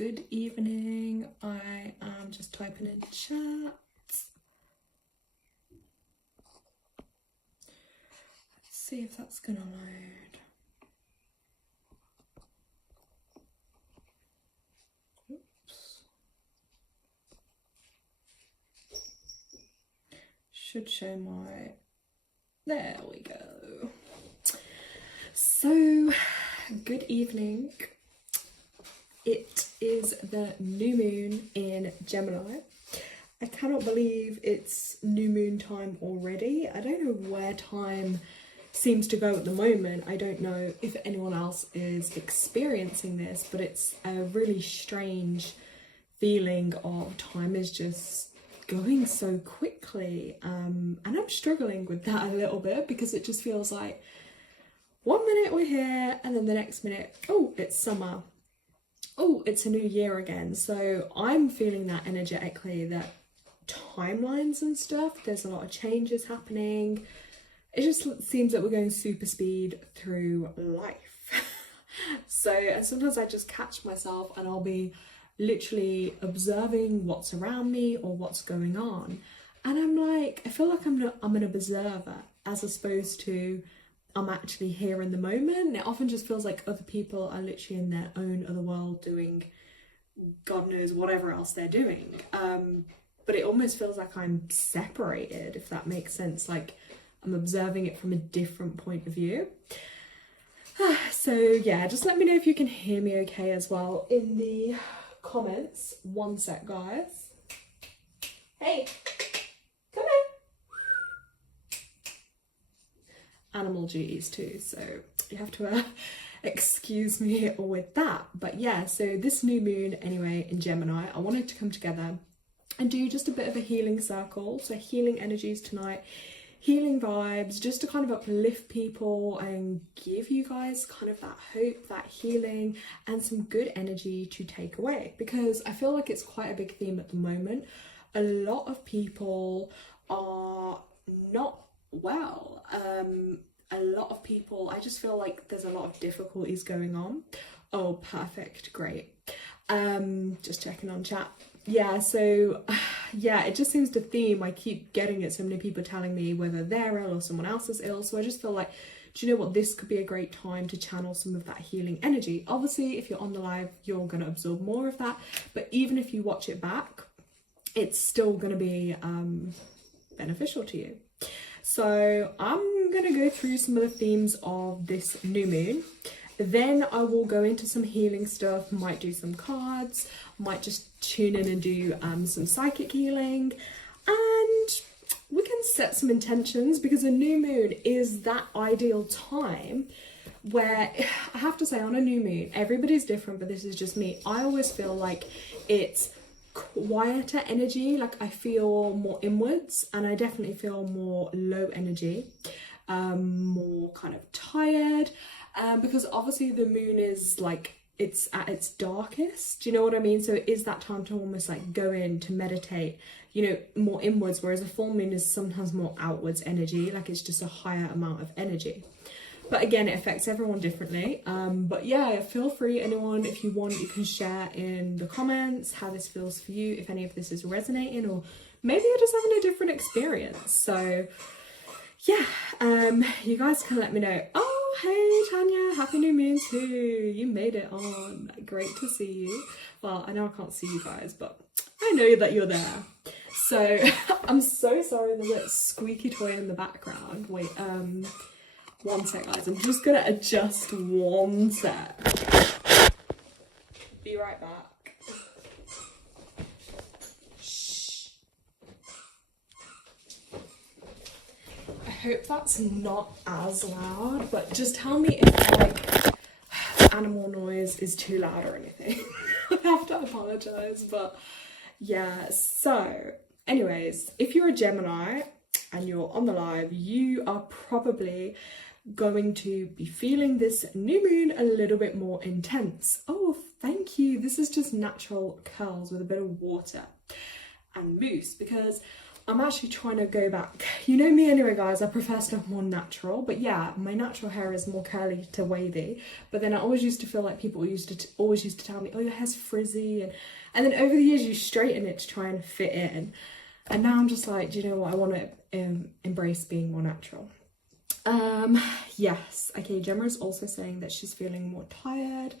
good evening. I am just typing in chat. Let's see if that's gonna load. Oops. Should show my, there we go. So, good evening. It is the new moon in Gemini. I cannot believe it's new moon time already. I don't know where time seems to go at the moment. I don't know if anyone else is experiencing this, but it's a really strange feeling of time is just going so quickly. And I'm struggling with that a little bit because it just feels like 1 minute we're here and then the next minute, oh, it's summer. Oh, it's a new year again. So I'm feeling that energetically, that timelines and stuff, there's a lot of changes happening. It just seems that we're going super speed through life. So, and sometimes I just catch myself and I'll be literally observing what's around me or what's going on. And I'm like, I feel like I'm an observer as opposed to I'm actually here in the moment. It often just feels like other people are literally in their own other world doing God knows whatever else they're doing. But it almost feels like I'm separated, if that makes sense. Like I'm observing it from a different point of view. So yeah, just let me know if you can hear me okay as well in the comments. One sec, guys. Hey, come here. Animal duties too, so you have to excuse me with that. But yeah, so this new moon anyway in Gemini, I wanted to come together and do just a bit of a healing circle. So healing energies tonight, healing vibes, just to kind of uplift people and give you guys kind of that hope, that healing and some good energy to take away, because I feel like it's quite a big theme at the moment. A lot of people are not well. A lot of people, I just feel like there's a lot of difficulties going on. Oh, perfect, great. Just checking on chat. Yeah, so yeah, it just seems to theme. I keep getting it, so many people telling me whether they're ill or someone else is ill. So I just feel like, do you know what, this could be a great time to channel some of that healing energy. Obviously, if you're on the live, you're going to absorb more of that. But even if you watch it back, it's still going to be beneficial to you. So I'm going to go through some of the themes of this new moon. Then I will go into some healing stuff, might do some cards, might just tune in and do some psychic healing. And we can set some intentions, because a new moon is that ideal time where, I have to say, on a new moon, everybody's different, but this is just me. I always feel like it's quieter energy, like I feel more inwards, and I definitely feel more low energy, more kind of tired, because obviously the moon is like, it's at its darkest, do you know what I mean? So it is that time to almost like go in to meditate, you know, more inwards, whereas a full moon is sometimes more outwards energy, like it's just a higher amount of energy. But again, it affects everyone differently. But yeah, feel free, anyone, if you want, you can share in the comments how this feels for you, if any of this is resonating, or maybe you're just having a different experience. So yeah, you guys can let me know. Oh, hey Tanya, happy new moon too. You made it on. Great to see you. Well, I know I can't see you guys, but I know that you're there. So I'm so sorry there's a squeaky toy in the background. Wait, one sec, guys. I'm just gonna adjust one sec. Be right back. Shh. I hope that's not as loud, but just tell me if like animal noise is too loud or anything. I have to apologize, but yeah. So, anyways, if you're a Gemini and you're on the live, you are probably going to be feeling this new moon a little bit more intense. Oh, thank you. This is just natural curls with a bit of water and mousse, because I'm actually trying to go back. You know me anyway, guys, I prefer stuff more natural. But yeah, my natural hair is more curly to wavy. But then I always used to feel like people always used to tell me, oh, your hair's frizzy. And then over the years, you straighten it to try and fit in. And now I'm just like, do you know what? I want to embrace being more natural. Yes. Okay, Gemma is also saying that she's feeling more tired.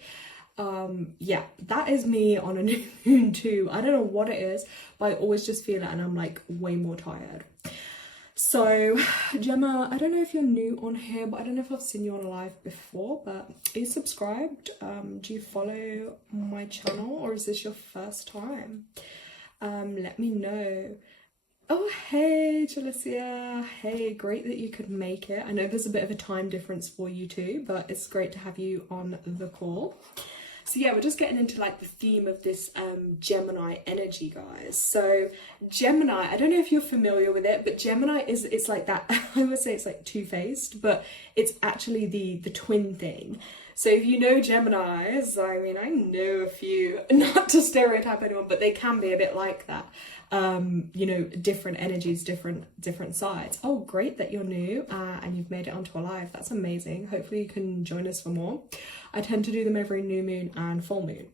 Yeah, that is me on a new moon too. I don't know what it is, but I always just feel it and I'm like way more tired. So Gemma, I don't know if you're new on here, but I don't know if I've seen you on a live before, but are you subscribed? Do you follow my channel, or is this your first time? Let me know. Oh, hey, Jalicia. Hey, great that you could make it. I know there's a bit of a time difference for you too, but it's great to have you on the call. So yeah, we're just getting into like the theme of this Gemini energy, guys. So Gemini, I don't know if you're familiar with it, but Gemini it's like that. I would say it's like two-faced, but it's actually the twin thing. So if you know Geminis, I mean, I know a few, not to stereotype anyone, but they can be a bit like that. You know, different energies, different sides. Oh, great that you're new and you've made it onto a live. That's amazing. Hopefully you can join us for more. I tend to do them every new moon and full moon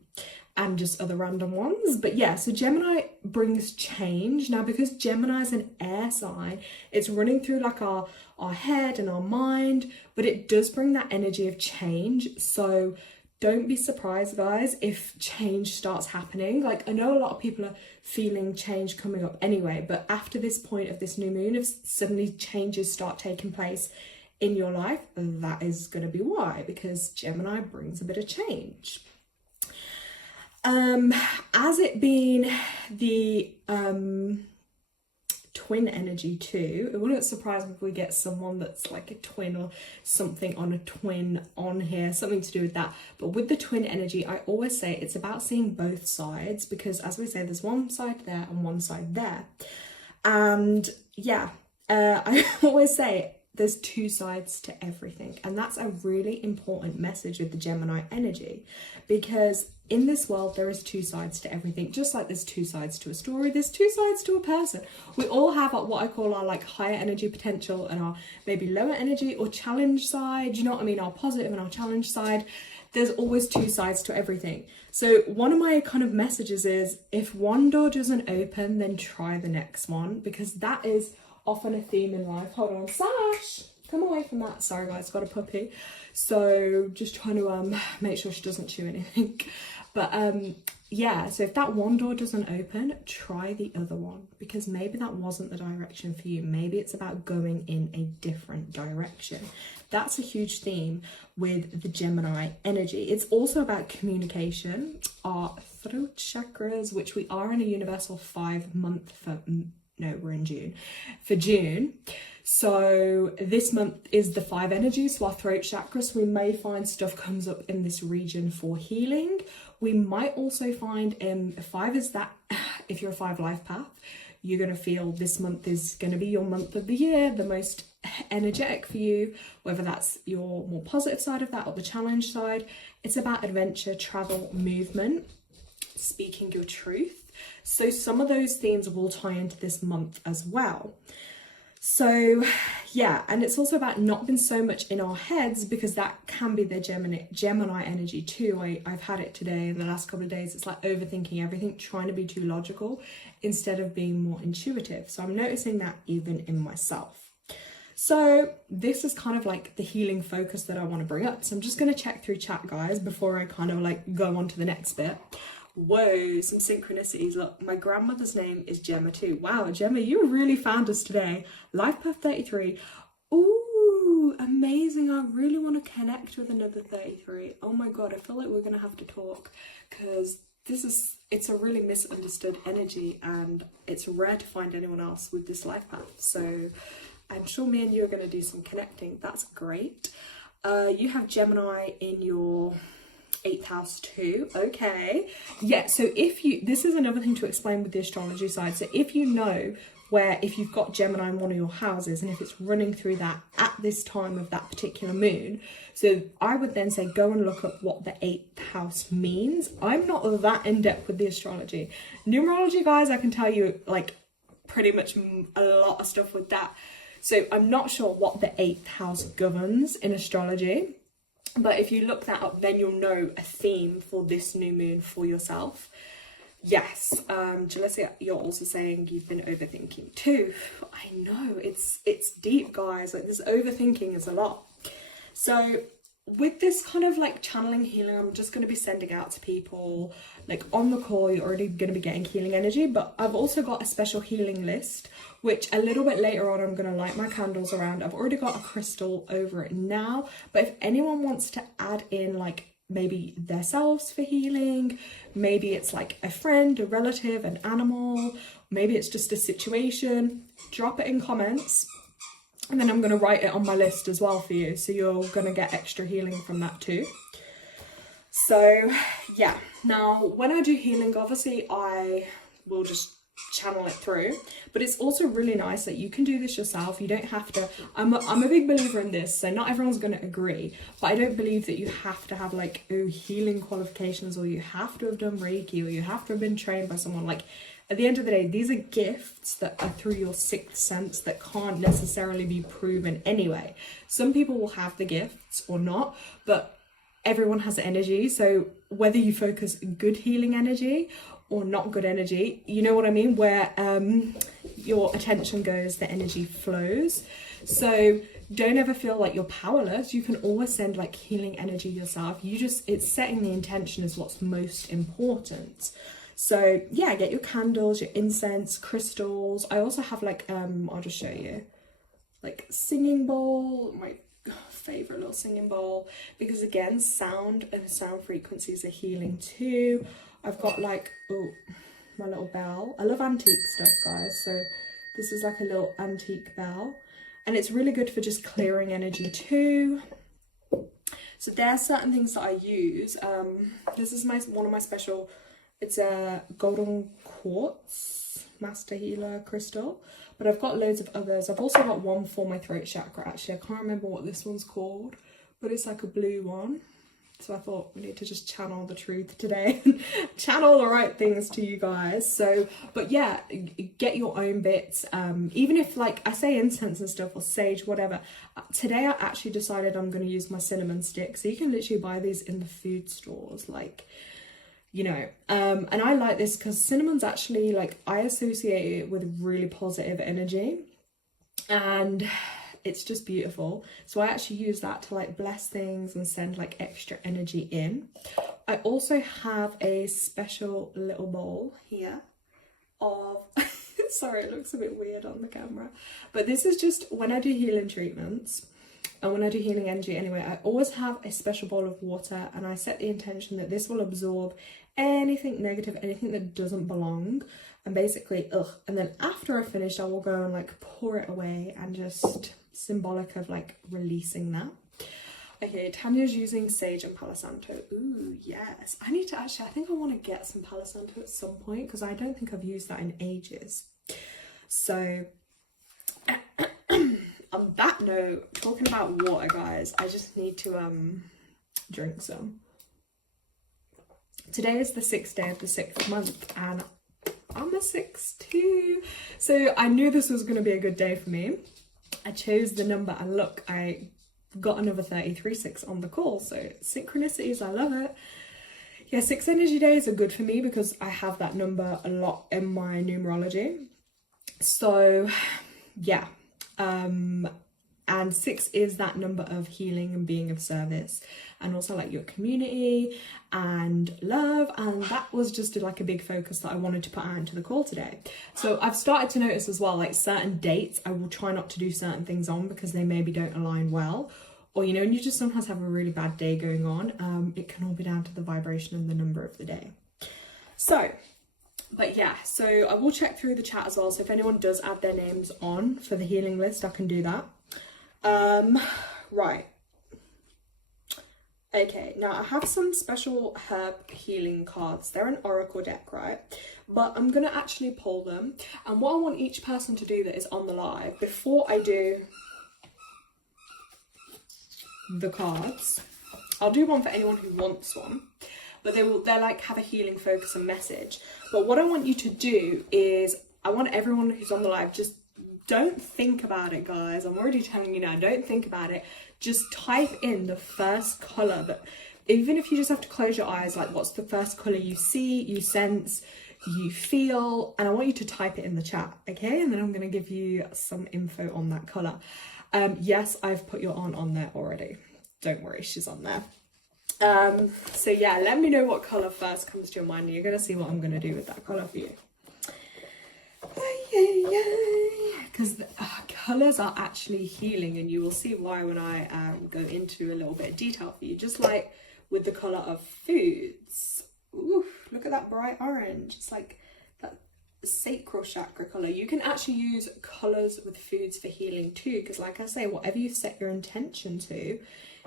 and just other random ones. But yeah, so Gemini brings change. Now, because Gemini is an air sign, it's running through like our head and our mind, but it does bring that energy of change. So don't be surprised, guys, if change starts happening. Like, I know a lot of people are feeling change coming up anyway, but after this point of this new moon, if suddenly changes start taking place in your life, that is going to be why, because Gemini brings a bit of change. As it being the twin energy too, it wouldn't surprise me if we get someone that's like a twin or something on a twin on here, something to do with that. But with the twin energy, I always say it's about seeing both sides, because as we say, there's one side there and one side there. And yeah, I always say there's two sides to everything, and that's a really important message with the Gemini energy, because in this world there is two sides to everything. Just like there's two sides to a story, there's two sides to a person. We all have what I call our like higher energy potential and our maybe lower energy or challenge side, you know what I mean, our positive and our challenge side. There's always two sides to everything. So one of my kind of messages is, if one door doesn't open, then try the next one, because that is often a theme in life. Hold on, Sash, come away from that. Sorry guys, got a puppy, so just trying to make sure she doesn't chew anything. But yeah, so if that one door doesn't open, try the other one, because maybe that wasn't the direction for you. Maybe it's about going in a different direction. That's a huge theme with the Gemini energy. It's also about communication, our throat chakras, which we are in a universal 5-month for, no, we're in June, for June. So this month is the 5 energies, so our throat chakra. So we may find stuff comes up in this region for healing. We might also find 5 is that if you're a 5 life path, you're going to feel this month is going to be your month of the year, the most energetic for you, whether that's your more positive side of that or the challenge side. It's about adventure, travel, movement, speaking your truth. So some of those themes will tie into this month as well. So yeah, and it's also about not being so much in our heads, because that can be the Gemini energy too. I've had it today in the last couple of days. It's like overthinking everything, trying to be too logical instead of being more intuitive. So I'm noticing that even in myself. So this is kind of like the healing focus that I want to bring up. So I'm just going to check through chat, guys, before I kind of like go on to the next bit. Whoa, some synchronicities. Look, my grandmother's name is Gemma too. Wow, Gemma, you really found us today. Life Path 33. Ooh, amazing. I really want to connect with another 33. Oh my God, I feel like we're going to have to talk, because it's a really misunderstood energy, and it's rare to find anyone else with this life path. So I'm sure me and you are going to do some connecting. That's great. You have Gemini in your 8th house too. Okay, yeah, so this is another thing to explain with the astrology side. So if you know if you've got Gemini in one of your houses, and if it's running through that at this time of that particular moon, so I would then say go and look up what the 8th house means. I'm not that in depth with the astrology. Numerology, guys, I can tell you, like, pretty much a lot of stuff with that. So I'm not sure what the 8th house governs in astrology, but if you look that up, then you'll know a theme for this new moon for yourself. Yes, Jalissa, you're also saying you've been overthinking too. I know, it's deep, guys. Like, this overthinking is a lot. So with this kind of like channeling healing, I'm just going to be sending out to people like on the call. You're already going to be getting healing energy, but I've also got a special healing list, which a little bit later on I'm going to light my candles around. I've already got a crystal over it now, but if anyone wants to add in like maybe themselves for healing, maybe it's like a friend, a relative, an animal, maybe it's just a situation, drop it in comments. And then I'm going to write it on my list as well for you. So you're going to get extra healing from that too. So yeah, now when I do healing, obviously I will just channel it through. But it's also really nice that you can do this yourself. You don't have to, I'm a big believer in this. So not everyone's going to agree. But I don't believe that you have to have like healing qualifications, or you have to have done Reiki, or you have to have been trained by someone. Like, at the end of the day, these are gifts that are through your 6th sense that can't necessarily be proven anyway. Some people will have the gifts or not, but everyone has energy. So whether you focus good healing energy or not good energy, you know what I mean? Where your attention goes, the energy flows. So don't ever feel like you're powerless. You can always send like healing energy yourself. It's setting the intention is what's most important. So yeah, get your candles, your incense, crystals. I also have like, I'll just show you, like singing bowl, my favorite little singing bowl, because again, sound and sound frequencies are healing too. I've got like, oh, my little bell. I love antique stuff, guys. So this is like a little antique bell, and it's really good for just clearing energy too. So there are certain things that I use. This is one of my special, it's a golden quartz master healer crystal, but I've got loads of others. I've also got one for my throat chakra. Actually, I can't remember what this one's called, but it's like a blue one. So I thought we need to just channel the truth today and channel the right things to you guys. So, but yeah, get your own bits. Even if like I say incense and stuff or sage, whatever. Today I actually decided I'm going to use my cinnamon stick. So you can literally buy these in the food stores, like, you know, and I like this because cinnamon's actually like, I associate it with really positive energy, and it's just beautiful. So I actually use that to like bless things and send like extra energy in. I also have a special little bowl here of sorry, it looks a bit weird on the camera, but this is just when I do healing treatments and when I do healing energy anyway, I always have a special bowl of water, and I set the intention that this will absorb anything negative, anything that doesn't belong, and basically and then after I finish I will go and like pour it away, and just symbolic of like releasing that. Okay, Tanya's using sage and Palo Santo. Ooh, yes. I need to actually, I think I want to get some Palo Santo at some point, because I don't think I've used that in ages. So on that note, talking about water, guys, I just need to drink some. Today is the 6th day of the 6th month, and I'm a 6 too. So I knew this was going to be a good day for me. I chose the number, and look, I got another 6 on the call. So synchronicities, I love it. Yeah, 6 energy days are good for me because I have that number a lot in my numerology. So yeah, and 6 is that number of healing and being of service, and also like your community and love, and that was just like a big focus that I wanted to put out into the call today. So I've started to notice as well, like certain dates I will try not to do certain things on because they maybe don't align well, or you know, and you just sometimes have a really bad day going on. It can all be down to the vibration and the number of the day. So but yeah, so I will check through the chat as well, so if anyone does add their names on for the healing list, I can do that. Right. Okay, now I have some special herb healing cards. They're an oracle deck, right? But I'm gonna actually pull them, and what I want each person to do that is on the live, before I do the cards, I'll do one for anyone who wants one, but they're like have a healing focus and message. But what I want you to do is I want everyone who's on the live, just don't think about it, guys. I'm already telling you now, don't think about it. Just type in the first colour that, even if you just have to close your eyes, like what's the first colour you see, you sense, you feel, and I want you to type it in the chat, okay? And then I'm going to give you some info on that colour. Yes, I've put your aunt on there already. Don't worry, she's on there. So yeah, let me know what colour first comes to your mind, and you're going to see what I'm going to do with that colour for you. Because colours are actually healing, and you will see why when I go into a little bit of detail for you. Just like with the colour of foods. Ooh, look at that bright orange. It's like that sacral chakra colour. You can actually use colours with foods for healing too, because like I say, whatever you set your intention to,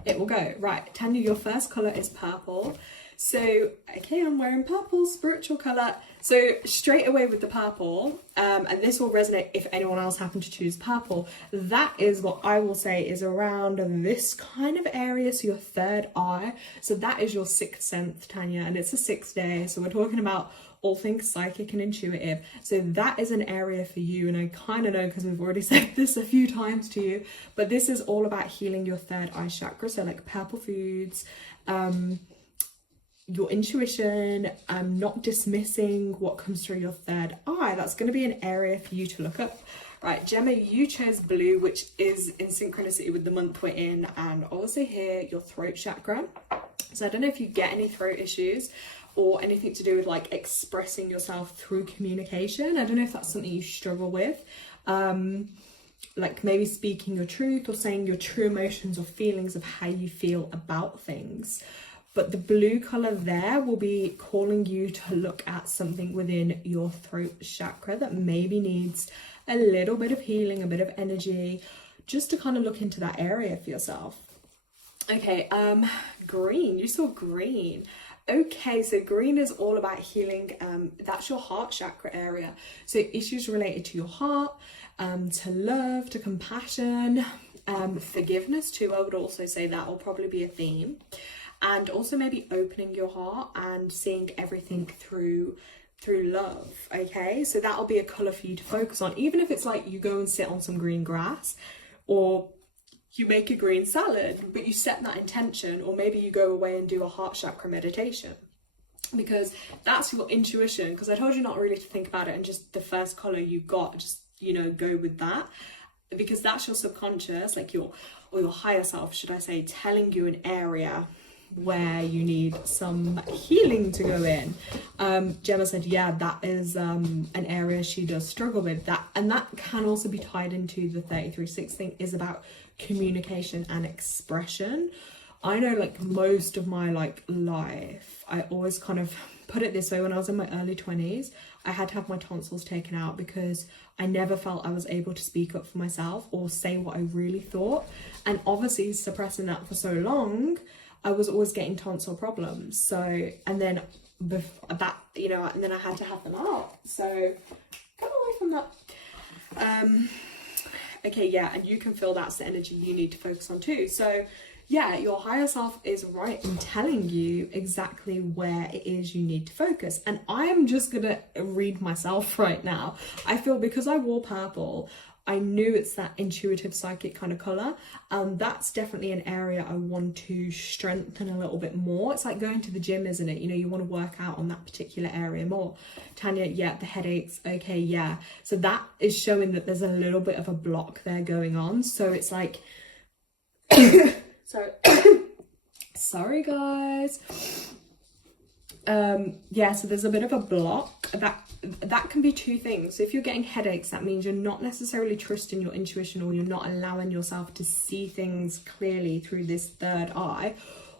it will go. Right, Tanya, your first colour is purple. So, okay, I'm wearing purple, spiritual colour. So straight away with the purple, and this will resonate if anyone else happened to choose purple, that is what I will say is around this kind of area, so your third eye. So that is your sixth sense, Tanya, and it's a 6th day. So we're talking about all things psychic and intuitive. So that is an area for you, and I kind of know because we've already said this a few times to you, but this is all about healing your third eye chakra. So like purple foods, your intuition, not dismissing what comes through your third eye. That's going to be an area for you to look up. Right, Gemma, you chose blue, which is in synchronicity with the month we're in, and also here your throat chakra. So I don't know if you get any throat issues or anything to do with like expressing yourself through communication. I don't know if that's something you struggle with, like maybe speaking your truth or saying your true emotions or feelings of how you feel about things. But the blue colour there will be calling you to look at something within your throat chakra that maybe needs a little bit of healing, a bit of energy, just to kind of look into that area for yourself. Okay, green, you saw green. Okay, so green is all about healing. That's your heart chakra area. So issues related to your heart, to love, to compassion, forgiveness too. I would also say that will probably be a theme. And also maybe opening your heart and seeing everything through love, okay? So that'll be a colour for you to focus on, even if it's like you go and sit on some green grass, or you make a green salad, but you set that intention, or maybe you go away and do a heart chakra meditation, because that's your intuition. Because I told you not really to think about it, and just the first colour you got, just, you know, go with that, because that's your subconscious, like your higher self, should I say, telling you an area where you need some healing to go in. Gemma said, yeah, that is an area she does struggle with. That, and that can also be tied into the 33-6 thing, is about communication and expression. I know, like, most of my like life, I always kind of put it this way: when I was in my early 20s, I had to have my tonsils taken out because I never felt I was able to speak up for myself or say what I really thought. And obviously suppressing that for so long, I was always getting tonsil problems. So, and then that, you know, and then I had to have them out. So get away from that. Okay, yeah, and you can feel that's the energy you need to focus on too. So yeah, your higher self is right in telling you exactly where it is you need to focus. And I'm just gonna read myself right now. I feel because I wore purple, I knew it's that intuitive psychic kind of colour. That's definitely an area I want to strengthen a little bit more. It's like going to the gym, isn't it? You know, you want to work out on that particular area more. Tanya, yeah, the headaches. Okay, yeah. So that is showing that there's a little bit of a block there going on. So it's like, sorry guys. Yeah, so there's a bit of a block that can be two things. So if you're getting headaches, that means you're not necessarily trusting your intuition, or you're not allowing yourself to see things clearly through this third eye.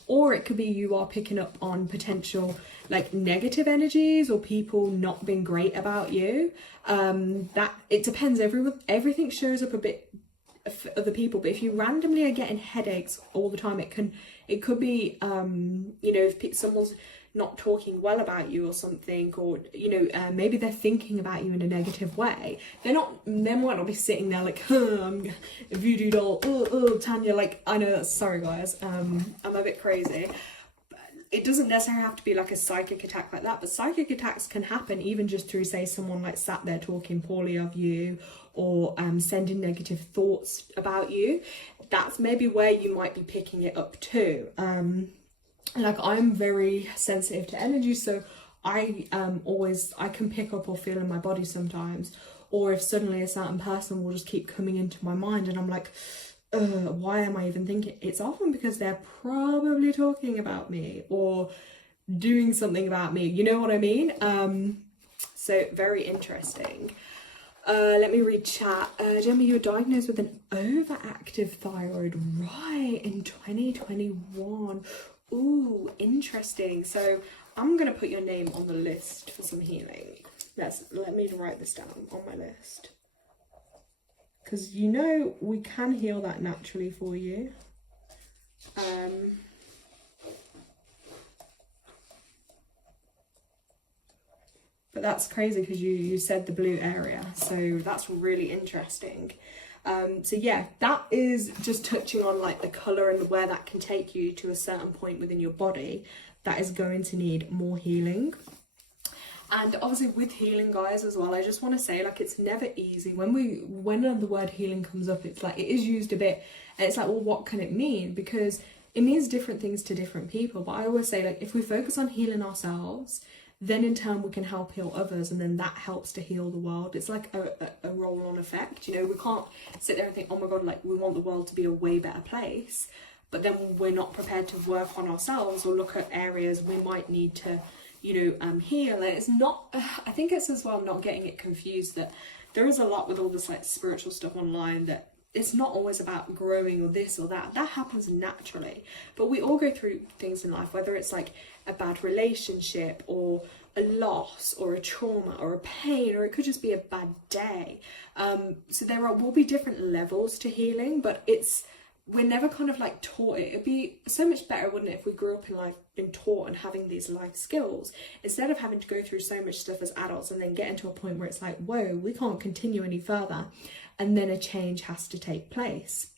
Or it could be you are picking up on potential like negative energies, or people not being great about you. That it depends. Everything shows up a bit for other people, but if you randomly are getting headaches all the time, it could be you know, if someone's not talking well about you or something, or you know, maybe they're thinking about you in a negative way. They might not be sitting there like, I'm a voodoo doll, Tanya, like, I know that's, sorry guys, I'm a bit crazy. it doesn't necessarily have to be like a psychic attack like that, but psychic attacks can happen even just through, say, someone like sat there talking poorly of you, or sending negative thoughts about you. That's maybe where you might be picking it up too. Like, I'm very sensitive to energy, so I can pick up or feel in my body sometimes, or if suddenly a certain person will just keep coming into my mind and I'm like, why am I even thinking? It's often because they're probably talking about me or doing something about me, you know what I mean? So very interesting. Let me read chat. Gemma, you were diagnosed with an overactive thyroid, right, in 2021. Ooh, interesting. So I'm gonna put your name on the list for some healing. Let me write this down on my list, because you know we can heal that naturally for you. But that's crazy because you said the blue area, so that's really interesting. So yeah, that is just touching on like the colour and where that can take you to a certain point within your body that is going to need more healing. And obviously with healing, guys, as well, I just want to say, like, it's never easy. When the word healing comes up, it's like, it is used a bit, and it's like, well, what can it mean? Because it means different things to different people. But I always say, like, if we focus on healing ourselves, then in turn we can help heal others, and then that helps to heal the world. It's like a roll-on effect, you know. We can't sit there and think, oh my god, like, we want the world to be a way better place, but then we're not prepared to work on ourselves or look at areas we might need to, you know, heal. And it's not, I think it's as well not getting it confused that there is a lot with all this like spiritual stuff online, that it's not always about growing or this or that. That happens naturally. But we all go through things in life, whether it's like a bad relationship or a loss or a trauma or a pain, or it could just be a bad day. So will be different levels to healing, but we're never kind of like taught it. It'd be so much better, wouldn't it, if we grew up in life, been taught and having these life skills, instead of having to go through so much stuff as adults and then get into a point where it's like, whoa, we can't continue any further, and then a change has to take place.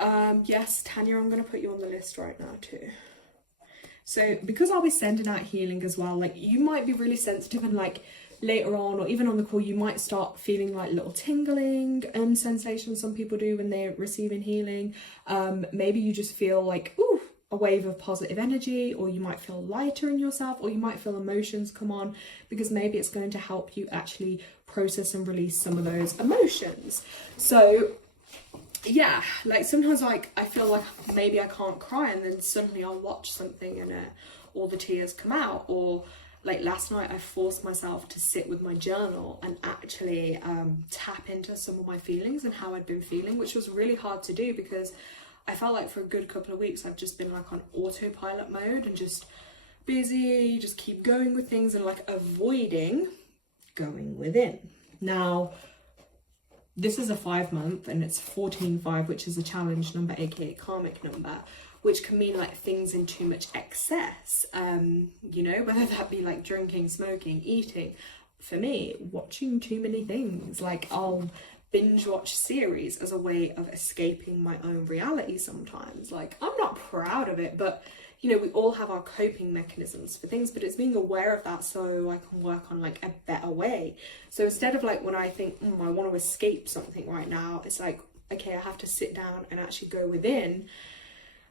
Yes, Tanya, I'm going to put you on the list right now too. So because I'll be sending out healing as well, like, you might be really sensitive, and like later on or even on the call you might start feeling like little tingling sensations some people do when they're receiving healing. Maybe you just feel like, ooh, a wave of positive energy, or you might feel lighter in yourself, or you might feel emotions come on, because maybe it's going to help you actually process and release some of those emotions. So yeah, like sometimes like I feel like maybe I can't cry, and then suddenly I'll watch something and all the tears come out. Or like last night I forced myself to sit with my journal and actually tap into some of my feelings and how I'd been feeling, which was really hard to do because I felt like for a good couple of weeks I've just been like on autopilot mode and just busy, just keep going with things and like avoiding going within. Now, this is a 5 month and it's 14/5, which is a challenge number, aka karmic number, which can mean like things in too much excess, you know, whether that be like drinking, smoking, eating. For me, watching too many things. Like I'll binge watch series as a way of escaping my own reality sometimes. Like I'm not proud of it, but you know, we all have our coping mechanisms for things, but it's being aware of that so I can work on like a better way. So instead of like when I think, I want to escape something right now, it's like, okay, I have to sit down and actually go within.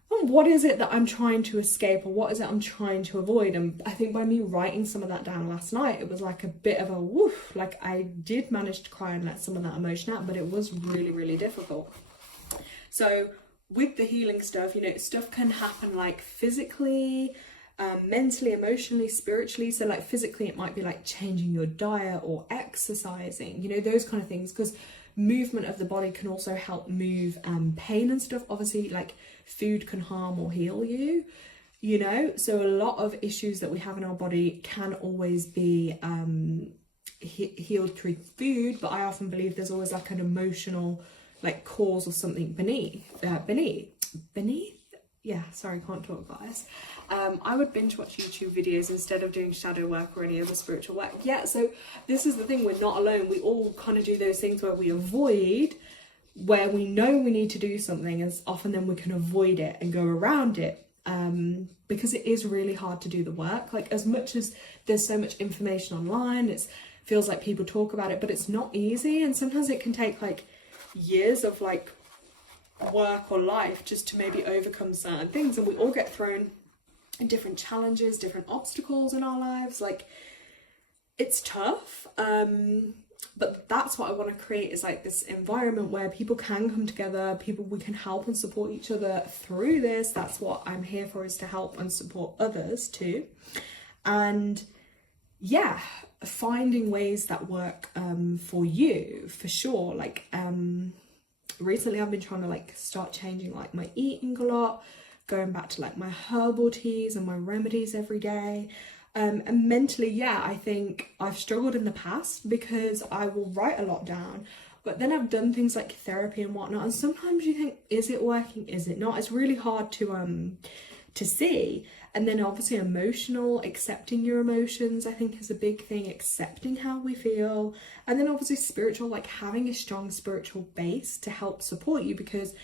And what is it that I'm trying to escape, or what is it I'm trying to avoid? And I think by me writing some of that down last night, it was like a bit of a woof. Like I did manage to cry and let some of that emotion out, but it was really, really difficult. So with the healing stuff, you know, stuff can happen like physically, mentally, emotionally, spiritually. So like physically, it might be like changing your diet or exercising, you know, those kind of things, because movement of the body can also help move pain and stuff. Obviously, like food can harm or heal you, you know, so a lot of issues that we have in our body can always be healed through food, but I often believe there's always like an emotional like cause or something beneath. Yeah, sorry, can't talk, guys. I would binge watch YouTube videos instead of doing shadow work or any other spiritual work. Yeah, so this is the thing, we're not alone. We all kind of do those things where we avoid, where we know we need to do something, and often then we can avoid it and go around it. because it is really hard to do the work. Like, as much as there's so much information online, it feels like people talk about it, but it's not easy, and sometimes it can take like years of like work or life just to maybe overcome certain things. And we all get thrown in different challenges, different obstacles in our lives. Like, it's tough, but that's what I want to create, is like this environment where people can come together, we can help and support each other through this. That's what I'm here for, is to help and support others too. And yeah, finding ways that work for you, for sure. Like, recently I've been trying to like start changing like my eating a lot, going back to like my herbal teas and my remedies every day. And mentally, yeah, I think I've struggled in the past because I will write a lot down, but then I've done things like therapy and whatnot, and sometimes you think, is it working, is it not? It's really hard to see. And then obviously emotional, accepting your emotions, I think, is a big thing, accepting how we feel. And then obviously spiritual, like having a strong spiritual base to help support you, because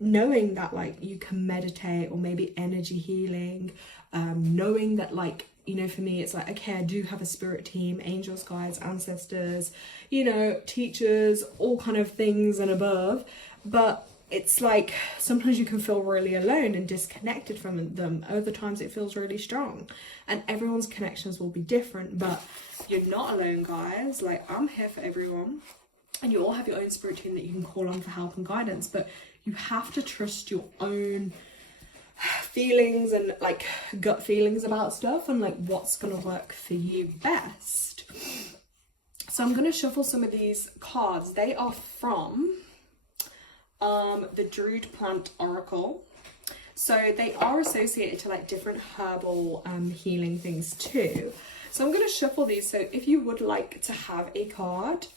knowing that like you can meditate, or maybe energy healing, knowing that, like, you know, for me, it's like, okay, I do have a spirit team, angels, guides, ancestors, you know, teachers, all kind of things and above. But it's like, sometimes you can feel really alone and disconnected from them. Other times it feels really strong. And everyone's connections will be different, but you're not alone, guys. Like, I'm here for everyone. And you all have your own spirit team that you can call on for help and guidance. But you have to trust your own feelings and like gut feelings about stuff, and like what's gonna work for you best. So I'm gonna shuffle some of these cards. They are from the Druid Plant Oracle. So they are associated to like different herbal healing things too. So I'm gonna shuffle these. So if you would like to have a card,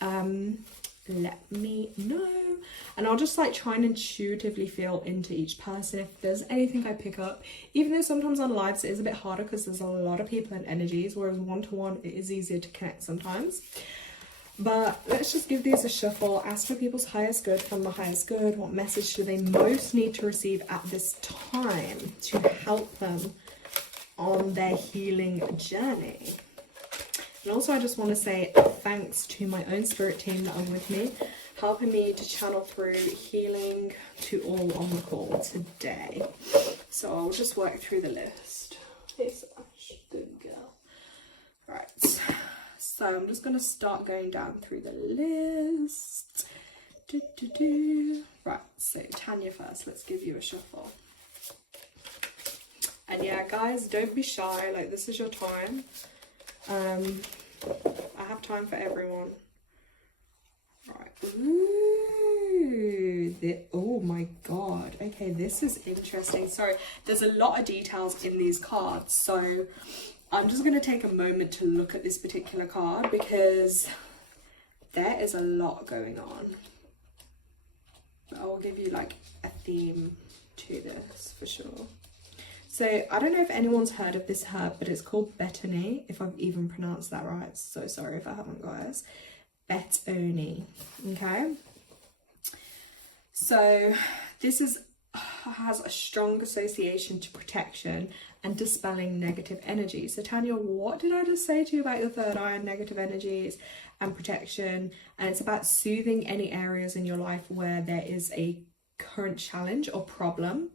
let me know, and I'll just like try and intuitively feel into each person if there's anything I pick up, even though sometimes on lives it is a bit harder because there's a lot of people and energies, whereas one-to-one it is easier to connect sometimes. But let's just give these a shuffle, ask for people's highest good from the highest good. What message do they most need to receive at this time to help them on their healing journey? And also I just want to say thanks to my own spirit team that are with me, helping me to channel through healing to all on the call today. So I'll just work through the list. Hey Sash, good girl. Right, so I'm just going to start going down through the list. Right, so Tanya first, let's give you a shuffle. And yeah, guys, don't be shy, like this is your time. I have time for everyone. Right. Ooh, oh my god. Okay, this is interesting. Sorry, there's a lot of details in these cards, so I'm just going to take a moment to look at this particular card because there is a lot going on. But I will give you like a theme to this for sure. So I don't know if anyone's heard of this herb, but it's called betony, if I've even pronounced that right. So sorry if I haven't, guys. Betony, okay? So this has a strong association to protection and dispelling negative energy. So Tanya, what did I just say to you about your third eye and negative energies and protection? And it's about soothing any areas in your life where there is a current challenge or problem.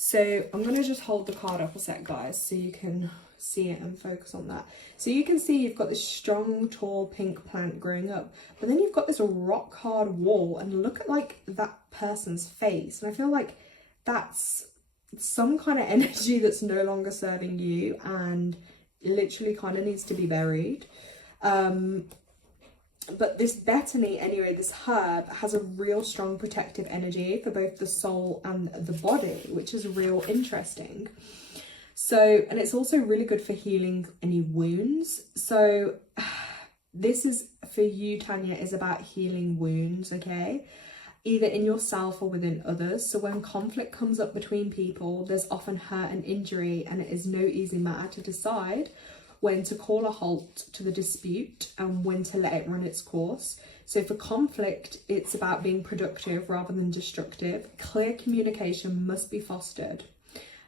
So I'm going to just hold the card up a sec, guys, so you can see it and focus on that. So you can see you've got this strong, tall, pink plant growing up, but then you've got this rock hard wall, and look at like that person's face. And I feel like that's some kind of energy that's no longer serving you and literally kind of needs to be buried. But this betony, anyway, this herb has a real strong protective energy for both the soul and the body, which is real interesting. So, and it's also really good for healing any wounds. So this is for you, Tanya, is about healing wounds, okay? Either in yourself or within others. So when conflict comes up between people, there's often hurt and injury, and it is no easy matter to decide when to call a halt to the dispute and when to let it run its course. So for conflict, it's about being productive rather than destructive. Clear communication must be fostered.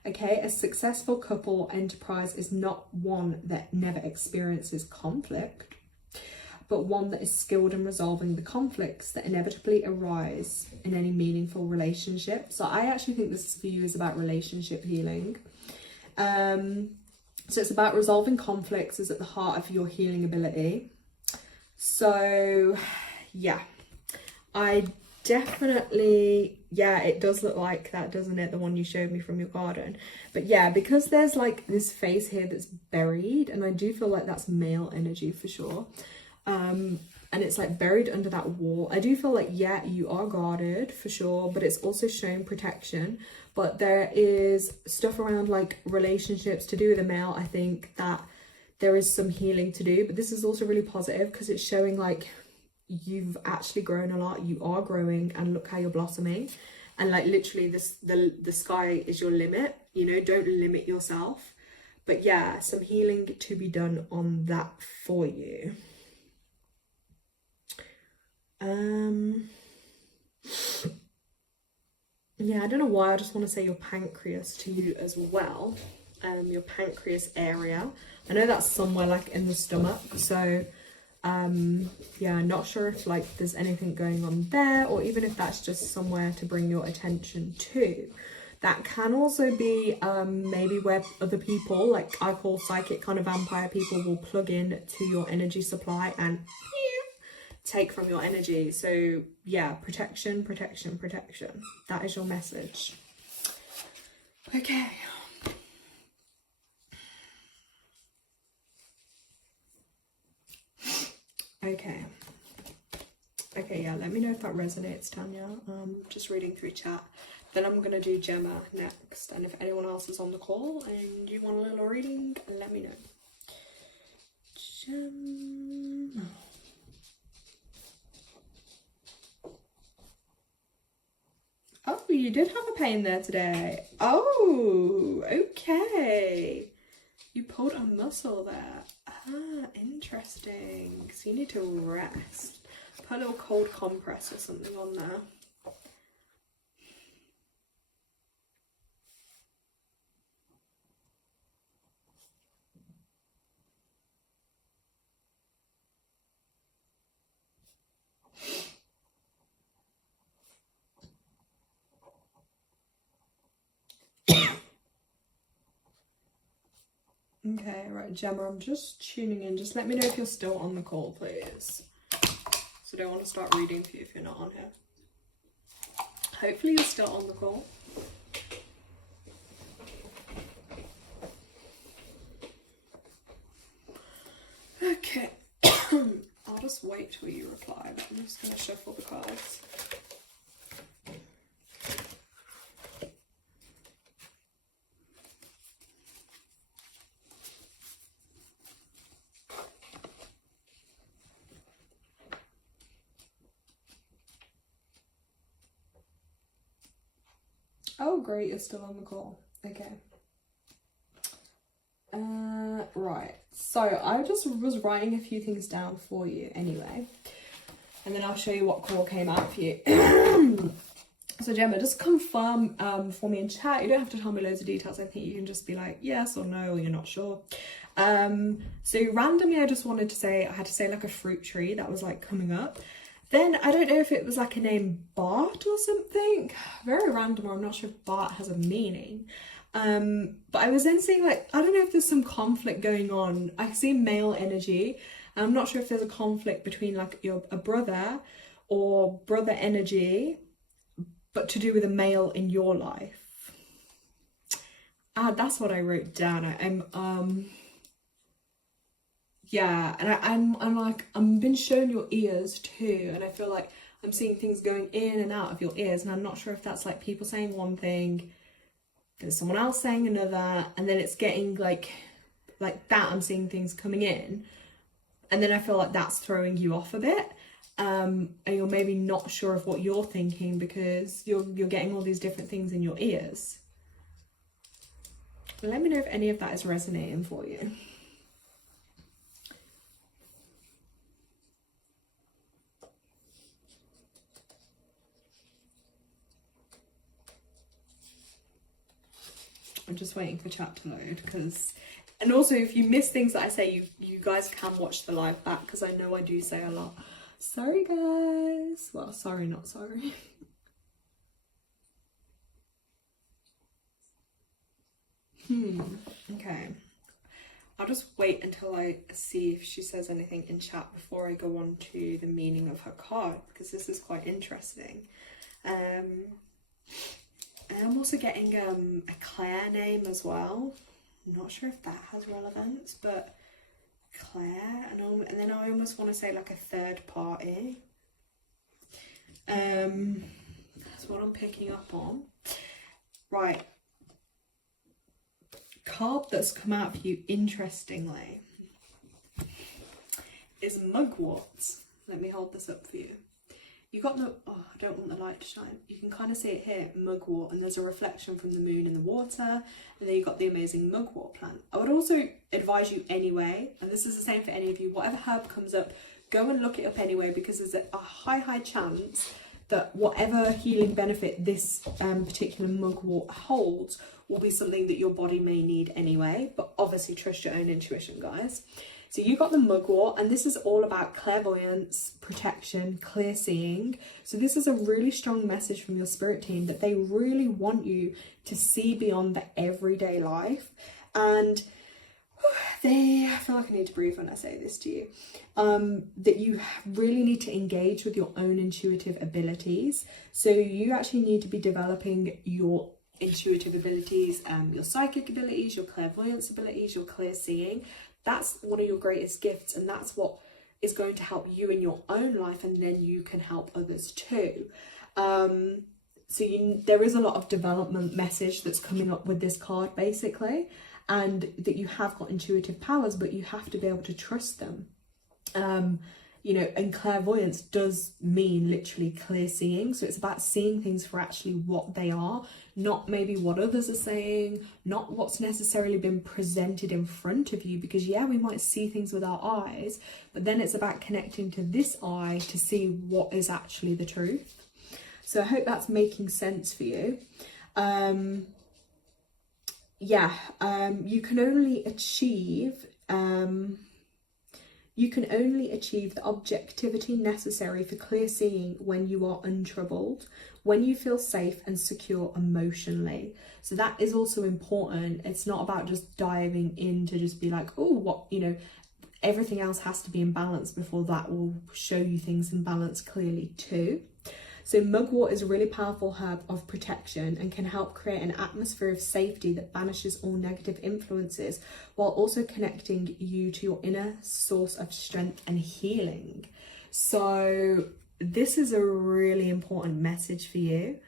Okay, a successful couple enterprise is not one that never experiences conflict, but one that is skilled in resolving the conflicts that inevitably arise in any meaningful relationship. So I actually think this for you is about relationship healing. So it's about resolving conflicts is at the heart of your healing ability. So yeah, I definitely, yeah, it does look like that, doesn't it? The one you showed me from your garden. But yeah, because there's like this face here that's buried, and I do feel like that's male energy for sure. And it's like buried under that wall. I do feel like, yeah, you are guarded for sure, but it's also showing protection. But there is stuff around like relationships to do with a male. I think that there is some healing to do, but this is also really positive because it's showing like you've actually grown a lot. You are growing, and look how you're blossoming. And like literally the sky is your limit, you know, don't limit yourself. But yeah, some healing to be done on that for you. Yeah, I don't know why I just want to say your pancreas to you as well. Your pancreas area. I know that's somewhere like in the stomach. So yeah, I'm not sure if like there's anything going on there, or even if that's just somewhere to bring your attention to. That can also be maybe where other people, like I call psychic kind of vampire people, will plug in to your energy supply and take from your energy. So yeah, protection, protection, protection. That is your message. Okay. Okay, yeah, let me know if that resonates, Tanya. Just reading through chat. Then I'm going to do Gemma next. And if anyone else is on the call and you want a little reading, let me know. Gemma. Oh, you did have a pain there today. Oh, okay. You pulled a muscle there. Ah, interesting. So you need to rest. Put a little cold compress or something on there. Okay, right, Gemma, I'm just tuning in. Just let me know if you're still on the call, please. So I don't want to start reading for you if you're not on here. Hopefully you're still on the call. Okay. I'll just wait till you reply, but I'm just going to shuffle the cards. Oh, great, you're still on the call. Okay. Right. So I just was writing a few things down for you anyway. And then I'll show you what call came out for you. So Gemma, just confirm for me in chat. You don't have to tell me loads of details. I think you can just be like yes or no, or you're not sure. So randomly I just wanted to say, I had to say like a fruit tree that was like coming up. Then I don't know if it was like a name Bart or something. Very random, or I'm not sure if Bart has a meaning. But I was then seeing like, I don't know if there's some conflict going on. I see male energy. And I'm not sure if there's a conflict between like a brother or brother energy, but to do with a male in your life. That's what I wrote down. Yeah, and I'm like, I'm been shown your ears too, and I feel like I'm seeing things going in and out of your ears, and I'm not sure if that's like people saying one thing, there's someone else saying another, and then it's getting like that. I'm seeing things coming in, and then I feel like that's throwing you off a bit, and you're maybe not sure of what you're thinking because you're getting all these different things in your ears. Let me know if any of that is resonating for you. waiting for chat to load, because, and also if you miss things that I say, you guys can watch the live back, because I know I do say a lot. Sorry guys. Well, sorry, not sorry. Okay. I'll just wait until I see if she says anything in chat before I go on to the meaning of her card, because this is quite interesting. I'm also getting a Claire name as well. I'm not sure if that has relevance, but Claire, and then I almost want to say like a third party. That's what I'm picking up on. Right. Card that's come out for you, interestingly, is Mugwort. Let me hold this up for you. You got the, oh, I don't want the light to shine. You can kind of see it here, Mugwort, and there's a reflection from the moon in the water, and then you've got the amazing Mugwort plant. I would also advise you anyway, and this is the same for any of you, whatever herb comes up, go and look it up anyway, because there's a high chance that whatever healing benefit this particular Mugwort holds will be something that your body may need anyway, but obviously trust your own intuition, guys. So you got the Mugwort, and this is all about clairvoyance, protection, clear seeing. So this is a really strong message from your spirit team that they really want you to see beyond the everyday life. And I feel like I need to breathe when I say this to you, that you really need to engage with your own intuitive abilities. So you actually need to be developing your intuitive abilities, your psychic abilities, your clairvoyance abilities, your clear seeing. That's one of your greatest gifts, and that's what is going to help you in your own life, and then you can help others too. So there is a lot of development message that's coming up with this card, basically, and that you have got intuitive powers, but you have to be able to trust them. You know, and clairvoyance does mean literally clear seeing. So it's about seeing things for actually what they are, not maybe what others are saying, not what's necessarily been presented in front of you. Because yeah, we might see things with our eyes, but then it's about connecting to this eye to see what is actually the truth. So I hope that's making sense for you. You can only achieve the objectivity necessary for clear seeing when you are untroubled, when you feel safe and secure emotionally. So that is also important. It's not about just diving in to just be like, oh, what, you know, everything else has to be in balance before that will show you things in balance clearly too. So mugwort is a really powerful herb of protection and can help create an atmosphere of safety that banishes all negative influences, while also connecting you to your inner source of strength and healing. So this is a really important message for you.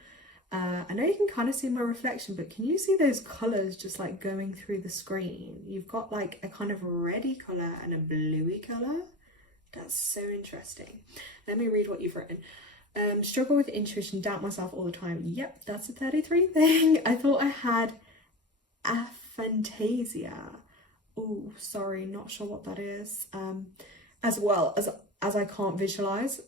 I know you can kind of see my reflection, but can you see those colours just like going through the screen? You've got like a kind of reddy colour and a bluey colour. That's so interesting. Let me read what you've written. Struggle with intuition, doubt myself all the time. Yep, that's a 33 thing. I thought I had aphantasia. Oh, sorry, not sure what that is. As well as I can't visualize.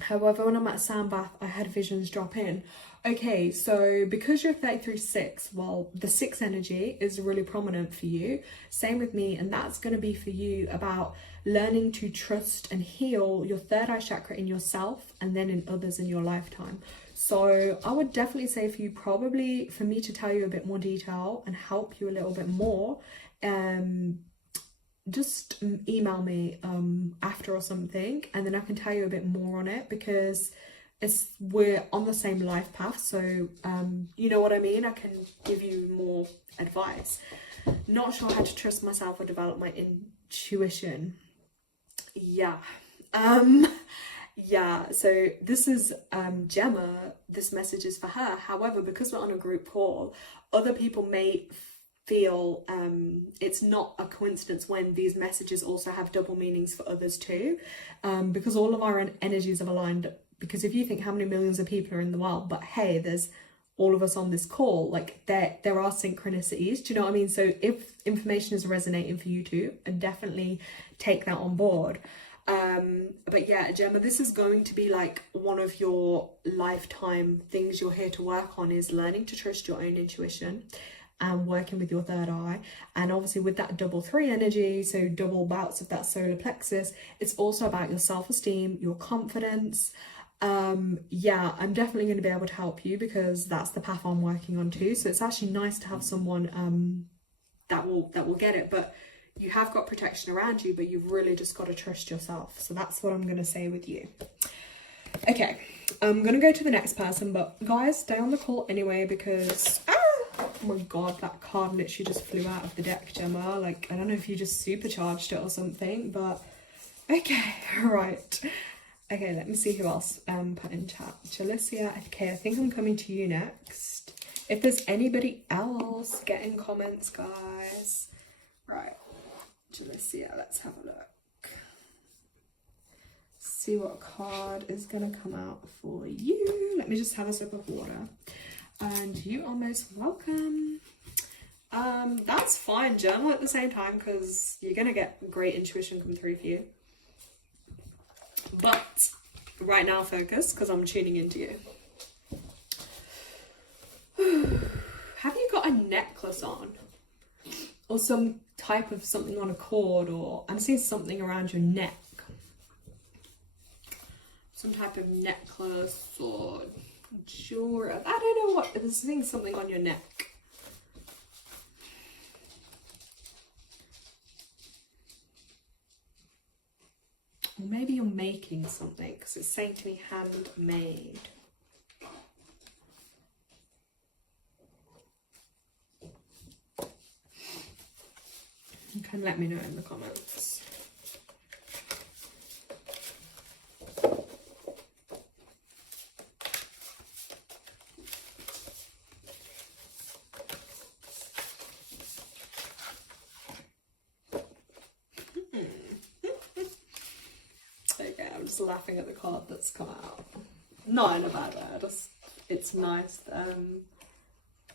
However, when I'm at a sound bath, I had visions drop in. Okay, so because you're 33-6, well, the 6 energy is really prominent for you. Same with me, and that's going to be for you about learning to trust and heal your third eye chakra in yourself and then in others in your lifetime. So I would definitely say for you, probably for me to tell you a bit more detail and help you a little bit more, just email me after or something, and then I can tell you a bit more on it, because we're on the same life path. So you know what I mean, I can give you more advice. Not sure how to trust myself or develop my intuition. Yeah, so this is Gemma, this message is for her. However, because we're on a group call, other people may feel it's not a coincidence when these messages also have double meanings for others too, because all of our energies have aligned. Because if you think how many millions of people are in the world, but hey, there's all of us on this call, like there are synchronicities, do you know what I mean? So if information is resonating for you too, and definitely take that on board. But yeah, Gemma, this is going to be like one of your lifetime things you're here to work on, is learning to trust your own intuition, and working with your third eye. And obviously with that double 3 energy, so double bouts of that solar plexus, it's also about your self-esteem, your confidence. Yeah, I'm definitely going to be able to help you because that's the path I'm working on too. So it's actually nice to have someone that will get it. But you have got protection around you, but you've really just got to trust yourself. So that's what I'm going to say with you. Okay, I'm going to go to the next person, but guys, stay on the call anyway because, oh my god, that card literally just flew out of the deck, Gemma. Like, I don't know if you just supercharged it or something, but okay, right. Okay, let me see who else put in chat. Jalicia, okay, I think I'm coming to you next. If there's anybody else, get in comments, guys. Right, Jalicia, let's have a look. See what card is going to come out for you. Let me just have a sip of water. And you are most welcome. That's fine, Gemma, at the same time, because you're going to get great intuition come through for you. But right now, focus, because I'm tuning into you. Have you got a necklace on? Or some type of something on a cord? Or I'm seeing something around your neck. Some type of necklace or jewelry. I don't know what. There's something on your neck. Or maybe you're making something because it's saying to me handmade. You can let me know in the comments. Laughing at the card that's come out. Not in a bad way, just it's nice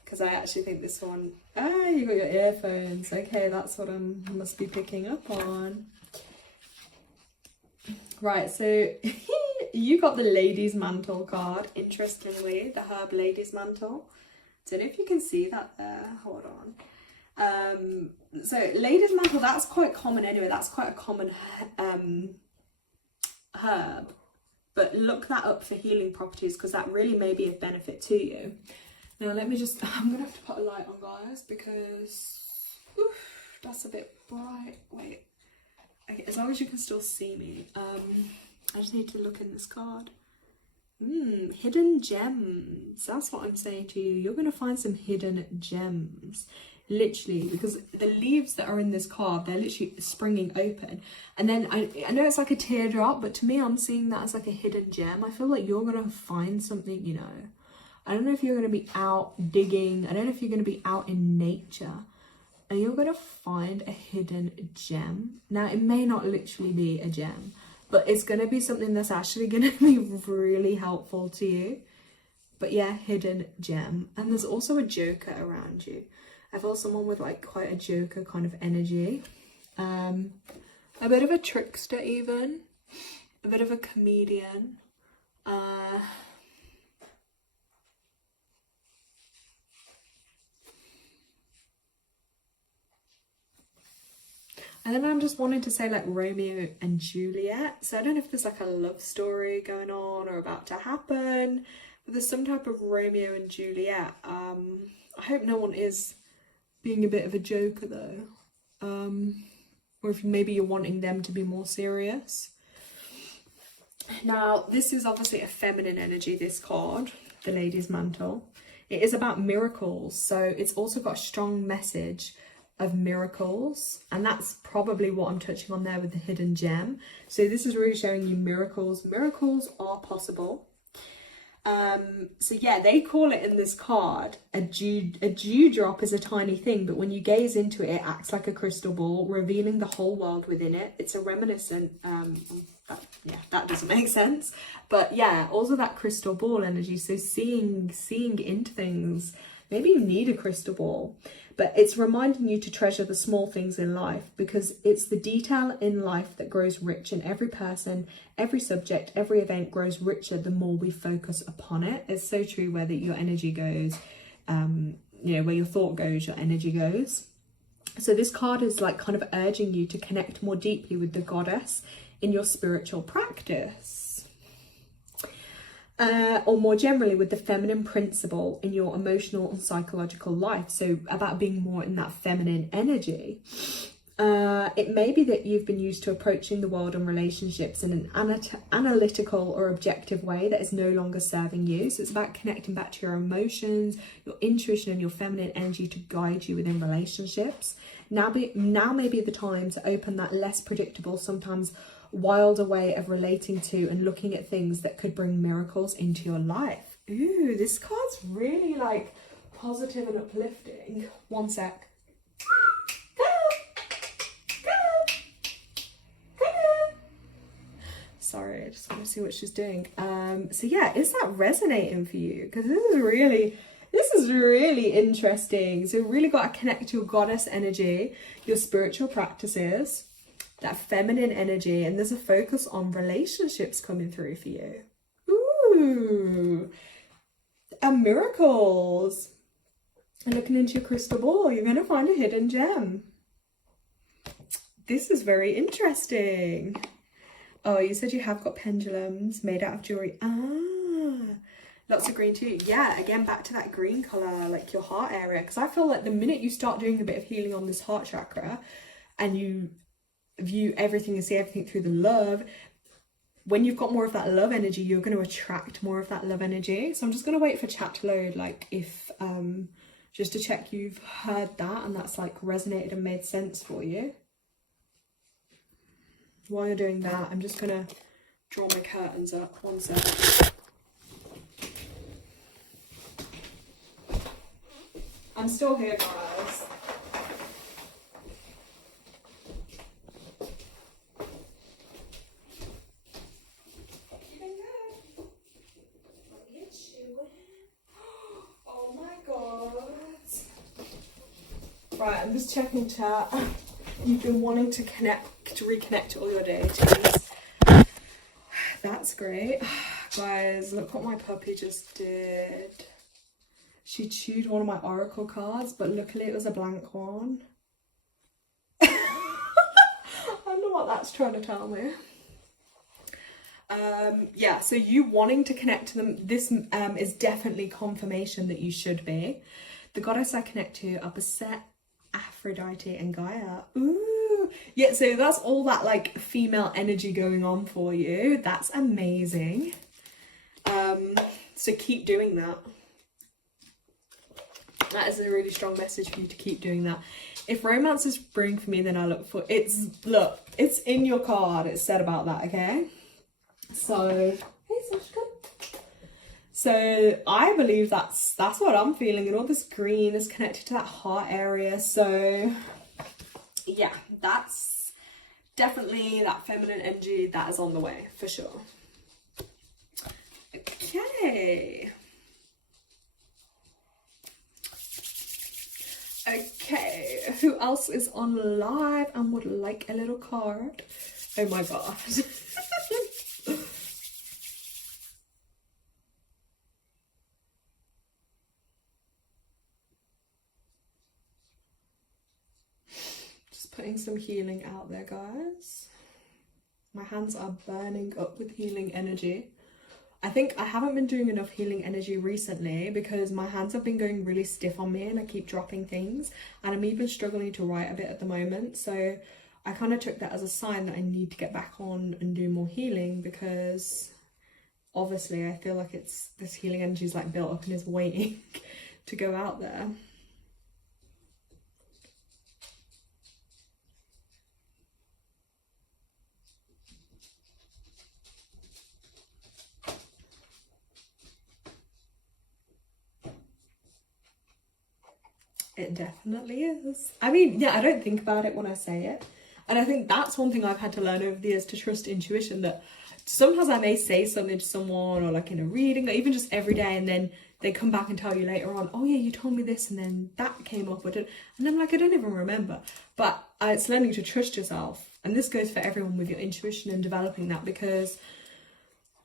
because I actually think this one, you got your earphones. Okay, that's what I must be picking up on. Right, so you got the Lady's Mantle card, interestingly, the Herb Lady's Mantle. Don't know if you can see that there, hold on. So Lady's Mantle, that's quite common anyway, that's quite a common herb, but look that up for healing properties because that really may be of benefit to you. Now let me just, I'm gonna have to put a light on, guys, because that's a bit bright. Wait, okay, as long as you can still see me. I just need to look in this card. Hidden gems, that's what I'm saying to you. You're gonna find some hidden gems, literally, because the leaves that are in this card, they're literally springing open, and then I know it's like a teardrop, but to me I'm seeing that as like a hidden gem. I feel like you're gonna find something, you know. I don't know if you're gonna be out digging, I don't know if you're gonna be out in nature and you're gonna find a hidden gem. Now it may not literally be a gem, but it's gonna be something that's actually gonna be really helpful to you. But yeah, hidden gem. And there's also a joker around you. I feel someone with like quite a joker kind of energy. A bit of a trickster even. A bit of a comedian. And then I'm just wanting to say like Romeo and Juliet. So I don't know if there's like a love story going on or about to happen. But there's some type of Romeo and Juliet. I hope no one is being a bit of a joker though, or if maybe you're wanting them to be more serious. Now this is obviously a feminine energy, this card, the Lady's Mantle. It is about miracles, so it's also got a strong message of miracles, and that's probably what I'm touching on there with the hidden gem. So this is really showing you miracles are possible. So yeah, they call it in this card a dewdrop is a tiny thing, but when you gaze into it, it acts like a crystal ball, revealing the whole world within it. It's a reminiscent, that doesn't make sense, but yeah, also that crystal ball energy. So seeing into things. Maybe you need a crystal ball, but it's reminding you to treasure the small things in life, because it's the detail in life that grows rich, and every person, every subject, every event grows richer the more we focus upon it. It's so true where that your energy goes. you know, where your thought goes, your energy goes. So this card is like kind of urging you to connect more deeply with the goddess in your spiritual practice. Or more generally with the feminine principle in your emotional and psychological life. So about being more in that feminine energy. It may be that you've been used to approaching the world and relationships in an analytical or objective way that is no longer serving you. So it's about connecting back to your emotions, your intuition and your feminine energy to guide you within relationships. Now may be the time to open that less predictable, sometimes wilder way of relating to and looking at things that could bring miracles into your life. Ooh, this card's really like positive and uplifting. One sec. Sorry, I just want to see what she's doing. So yeah, is that resonating for you? Because this is really interesting. So really got to connect to your goddess energy, your spiritual practices, that feminine energy, and there's a focus on relationships coming through for you. Ooh, and miracles. And looking into your crystal ball, you're going to find a hidden gem. This is very interesting. Oh, you said you have got pendulums made out of jewelry. Lots of green too. Yeah, again, back to that green colour, like your heart area. Because I feel like the minute you start doing a bit of healing on this heart chakra and you view everything and see everything through the love, when you've got more of that love energy, you're going to attract more of that love energy. So I'm just going to wait for chat to load, like if, just to check you've heard that and that's like resonated and made sense for you. While you're doing that, I'm just gonna draw my curtains up. One sec. I'm still here, guys. Oh my god. Right, I'm just checking chat. You've been wanting to reconnect to all your deities. That's great. Guys, look what my puppy just did. She chewed one of my oracle cards, but luckily it was a blank one. I don't know what that's trying to tell me. Yeah, so you wanting to connect to them, this is definitely confirmation that you should be. The goddess I connect to are Beset, Aphrodite and Gaia. Ooh, yeah, so that's all that like female energy going on for you. That's amazing. So keep doing that. That is a really strong message for you to keep doing that. If romance is brewing for me, then I look for it's in your card. It's said about that, okay? So hey, so I believe that's what I'm feeling, and all this green is connected to that heart area. So yeah, that's definitely that feminine energy that is on the way for sure. Okay. Okay, who else is on live and would like a little card? Oh my god. Just putting some healing out there, guys. My hands are burning up with healing energy. I think I haven't been doing enough healing energy recently because my hands have been going really stiff on me and I keep dropping things, and I'm even struggling to write a bit at the moment. So I kind of took that as a sign that I need to get back on and do more healing, because obviously I feel like this healing energy is like built up and is waiting to go out there. It definitely is. I mean, yeah, I don't think about it when I say it. And I think that's one thing I've had to learn over the years, to trust intuition, that sometimes I may say something to someone or like in a reading or even just every day, and then they come back and tell you later on, oh yeah, you told me this and then that came up. And I'm like, I don't even remember. But it's learning to trust yourself. And this goes for everyone with your intuition and developing that, because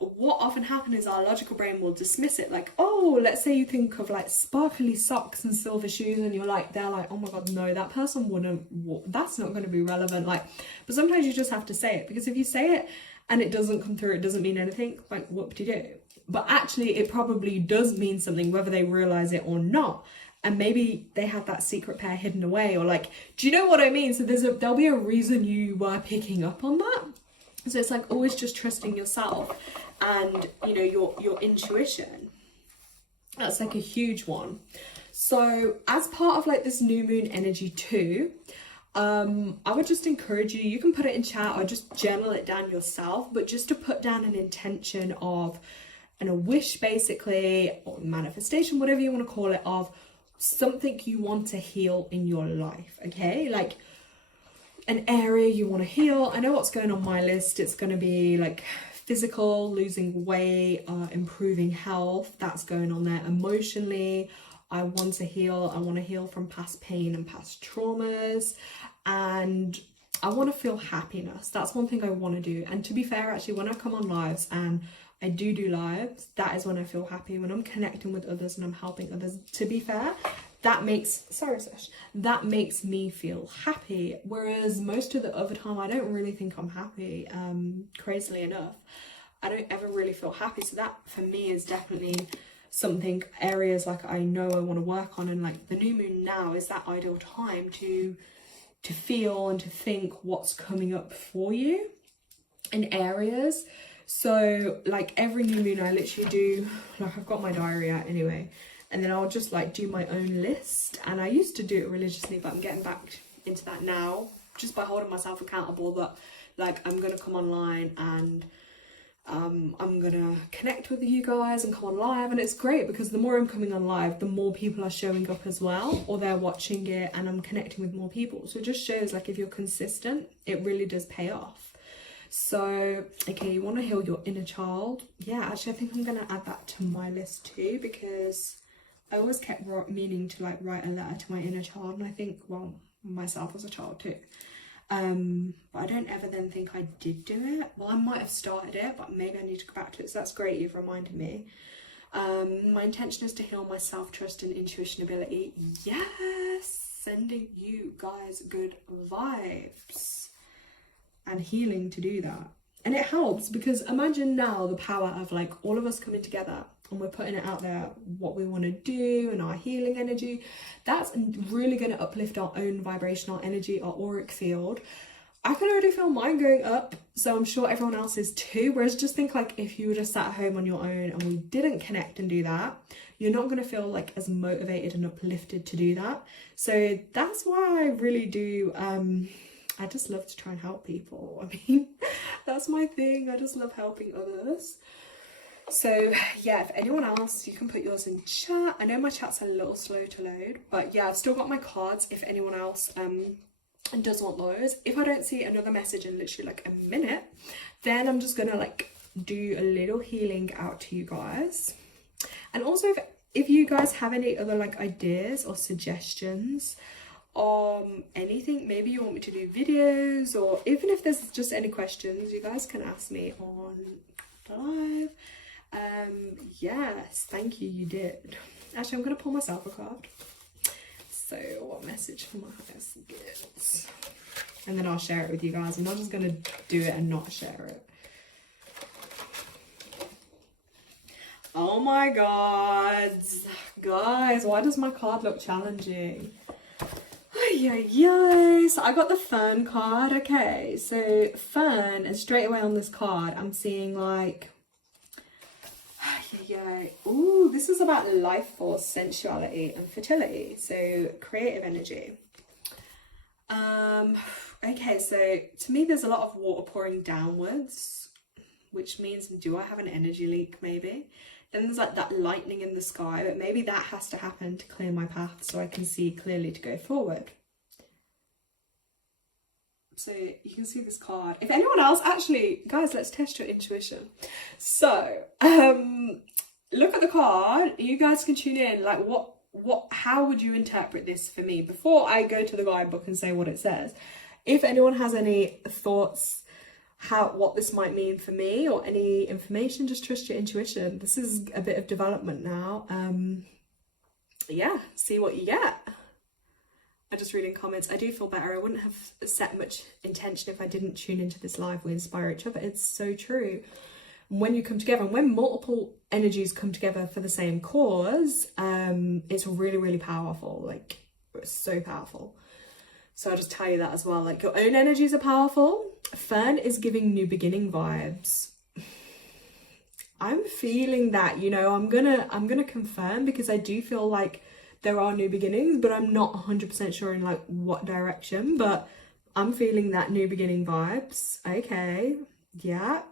what often happens is our logical brain will dismiss it, like, oh, let's say you think of like sparkly socks and silver shoes, and you're like, they're like, oh my god, no, that person wouldn't, that's not going to be relevant. Like, but sometimes you just have to say it, because if you say it and it doesn't come through, it doesn't mean anything, like, whoop-de-doo. But actually it probably does mean something, whether they realize it or not. And maybe they have that secret pair hidden away, or like, do you know what I mean? So there'll be a reason you were picking up on that. So it's like always just trusting yourself and, you know, your intuition. That's like a huge one. So as part of like this new moon energy too, I would just encourage you can put it in chat or just journal it down yourself, but just to put down an intention of, and a wish basically, or manifestation, whatever you want to call it, of something you want to heal in your life, okay? Like an area you want to heal. I know what's going on my list. It's going to be like physical, losing weight, improving health. That's going on there. Emotionally, I want to heal. I want to heal from past pain and past traumas. And I want to feel happiness. That's one thing I want to do. And to be fair, actually, when I come on lives, and I do lives, that is when I feel happy, when I'm connecting with others and I'm helping others. To be fair, that makes me feel happy, whereas most of the other time I don't really think I'm happy. Crazily enough, I don't ever really feel happy. So that for me is definitely something, areas like I know I want to work on, and like the new moon now is that ideal time to feel and to think what's coming up for you in areas. So like every new moon I literally do, like I've got my diary out anyway, and then I'll just like do my own list. And I used to do it religiously, but I'm getting back into that now, just by holding myself accountable that like I'm gonna come online and I'm gonna connect with you guys and come on live. And it's great because the more I'm coming on live, the more people are showing up as well, or they're watching it, and I'm connecting with more people. So it just shows like if you're consistent, it really does pay off. So, okay, you want to heal your inner child. Yeah, actually, I think I'm going to add that to my list too, because I always kept meaning to like write a letter to my inner child. And I think, well, myself as a child too. But I don't ever then think I did do it. Well, I might have started it, but maybe I need to go back to it. So that's great, you've reminded me. My intention is to heal my self-trust and intuition ability. Yes, sending you guys good vibes. And healing to do that. And it helps because imagine now the power of like all of us coming together and we're putting it out there, what we want to do and our healing energy. That's really going to uplift our own vibrational energy, our auric field. I can already feel mine going up, so I'm sure everyone else is too. Whereas just think like if you were just sat at home on your own and we didn't connect and do that, you're not going to feel like as motivated and uplifted to do that. So that's why I really do I just love to try and help people. I mean, that's my thing. I just love helping others. So yeah, if anyone else, you can put yours in chat. I know my chat's a little slow to load, but yeah, I've still got my cards if anyone else does want those. If I don't see another message in literally like a minute, then I'm just gonna like do a little healing out to you guys. And also if you guys have any other like ideas or suggestions, anything, maybe you want me to do videos, or even if there's just any questions, you guys can ask me on the live. Yes, thank you did. Actually, I'm gonna pull myself a card. So what message for my highest gifts, and then I'll share it with you guys. I'm not just gonna do it and not share it. Oh my god, guys, why does my card look challenging? Yeah, so I got the Fern card. Okay, so Fern, and straight away on this card I'm seeing like ooh, this is about life force, sensuality and fertility, so creative energy. Okay, so to me there's a lot of water pouring downwards, which means, do I have an energy leak maybe? Then there's like that lightning in the sky, but maybe that has to happen to clear my path so I can see clearly to go forward. So you can see this card. If anyone else, actually, guys, let's test your intuition. So, look at the card. You guys can tune in. Like, how would you interpret this for me? Before I go to the guidebook and say what it says, if anyone has any thoughts, what this might mean for me or any information, just trust your intuition. This is a bit of development now. Yeah, see what you get. I just reading comments. I do feel better. I wouldn't have set much intention if I didn't tune into this live. We inspire each other. It's so true. When you come together, and when multiple energies come together for the same cause, it's really, really powerful. Like, it's so powerful. So I'll just tell you that as well. Like, your own energies are powerful. Fern is giving new beginning vibes. I'm feeling that, you know, I'm gonna confirm, because I do feel like there are new beginnings, but I'm not 100% sure in like what direction, but I'm feeling that new beginning vibes. Okay, yeah,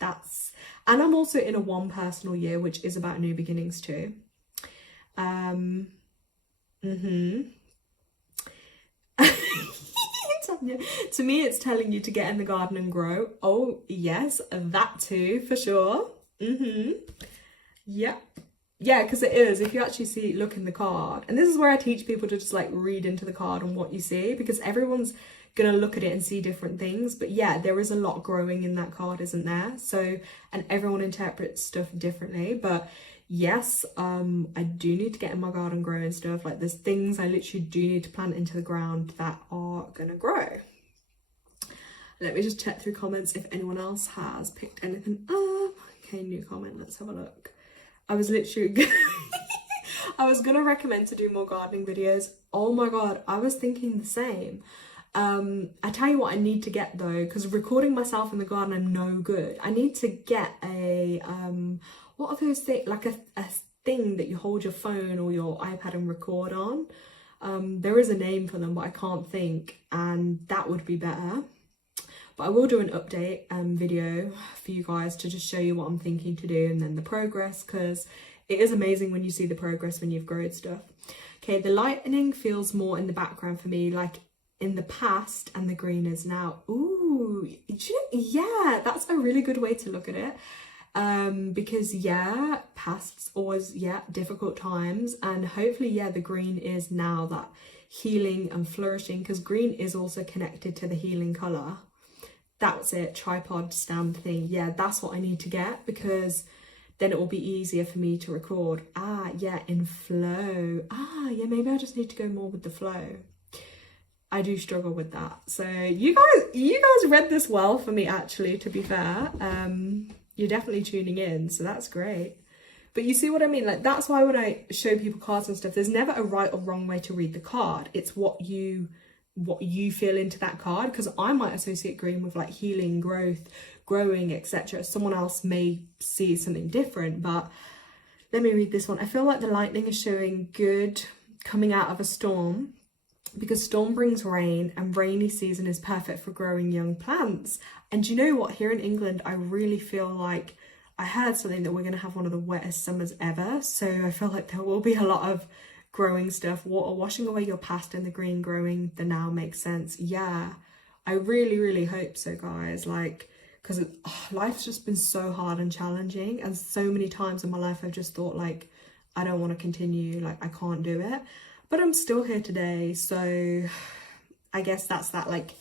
and I'm also in a one personal year, which is about new beginnings too. To me, it's telling you to get in the garden and grow. Oh yes, that too, for sure. Yeah, because it is. If you actually look in the card, and this is where I teach people to just like read into the card and what you see, because everyone's gonna look at it and see different things. But yeah, there is a lot growing in that card, isn't there? So, and everyone interprets stuff differently. But yes, I do need to get in my garden, grow and stuff. Like, there's things I literally do need to plant into the ground that are gonna grow. Let me just check through comments if anyone else has picked anything up. Okay, new comment, let's have a look. I was literally I was gonna recommend to do more gardening videos. Oh my god, I was thinking the same. I tell you what I need to get though, because recording myself in the garden, I'm no good. I need to get a what are those things, like a thing that you hold your phone or your iPad and record on. There is a name for them, but I can't think, and that would be better. But I will do an update video for you guys to just show you what I'm thinking to do, and then the progress, because it is amazing when you see the progress when you've grown stuff. Okay, the lightning feels more in the background for me, like in the past, and the green is now. Ooh, yeah, that's a really good way to look at it. Because yeah, past's always, yeah, difficult times, and hopefully, yeah, the green is now that healing and flourishing, because green is also connected to the healing colour. That's it, tripod stand thing. Yeah, that's what I need to get, because then it will be easier for me to record. Yeah, in flow. Yeah, maybe I just need to go more with the flow. I do struggle with that. So you guys read this well for me, actually, to be fair. You're definitely tuning in, so that's great. But you see what I mean? Like, that's why when I show people cards and stuff, there's never a right or wrong way to read the card. It's what you feel into that card, because I might associate green with like healing, growth, growing, etc. Someone else may see something different. But let me read this one. I feel like the lightning is showing good coming out of a storm, because storm brings rain, and rainy season is perfect for growing young plants. And you know what, here in England, I really feel like I heard something that we're going to have one of the wettest summers ever. So I feel like there will be a lot of growing stuff, water washing away your past, and the green growing the now makes sense. Yeah, I really, really hope so, guys. Like, because life's just been so hard and challenging, and so many times in my life I've just thought like, I don't want to continue, like I can't do it, but I'm still here today. So I guess that's that like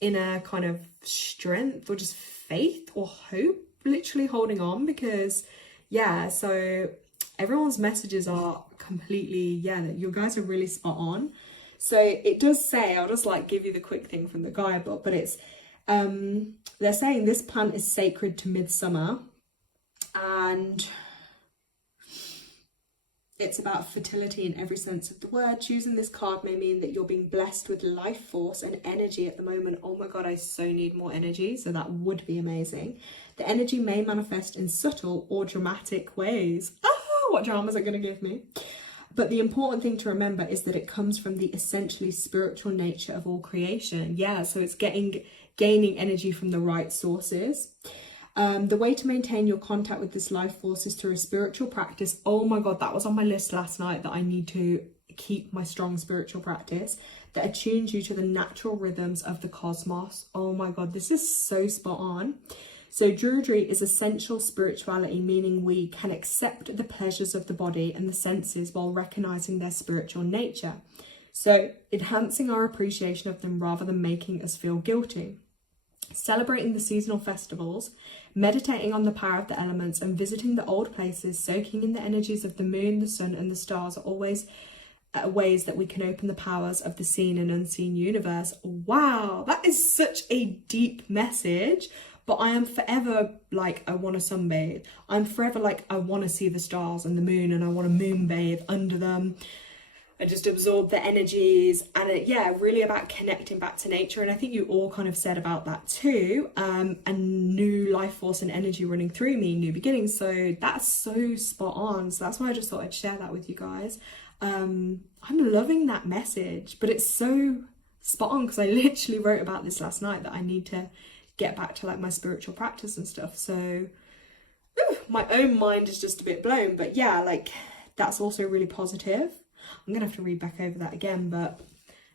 inner kind of strength, or just faith or hope, literally holding on, because yeah, so everyone's messages are completely, yeah, you guys are really spot on. So it does say, I'll just like give you the quick thing from the guidebook, but it's they're saying this plant is sacred to midsummer, and it's about fertility in every sense of the word. Choosing this card may mean that you're being blessed with life force and energy at the moment. Oh my god, I so need more energy, so that would be amazing. The energy may manifest in subtle or dramatic ways. What drama is it going to give me? But the important thing to remember is that it comes from the essentially spiritual nature of all creation. Yeah, so it's gaining energy from the right sources. The way to maintain your contact with this life force is through a spiritual practice. Oh my god, that was on my list last night, that I need to keep my strong spiritual practice that attunes you to the natural rhythms of the cosmos. Oh my god, this is so spot on. So Druidry is essential spirituality, meaning we can accept the pleasures of the body and the senses while recognizing their spiritual nature. So enhancing our appreciation of them rather than making us feel guilty. celebrating the seasonal festivals, meditating on the power of the elements, and visiting the old places, soaking in the energies of the moon, the sun, and the stars are always ways that we can open the powers of the seen and unseen universe. Wow, that is such a deep message. But I am forever like, I want to sunbathe. I'm forever like, I want to see the stars and the moon, and I want to moonbathe under them and just absorb the energies. And yeah, really about connecting back to nature. And I think you all kind of said about that too. And new life force and energy running through me, new beginnings. So that's so spot on. So that's why I just thought I'd share that with you guys. I'm loving that message, but it's so spot on because I literally wrote about this last night, that I need to get back to like my spiritual practice and stuff. So my own mind is just a bit blown, but yeah, like that's also really positive. I'm gonna have to read back over that again, but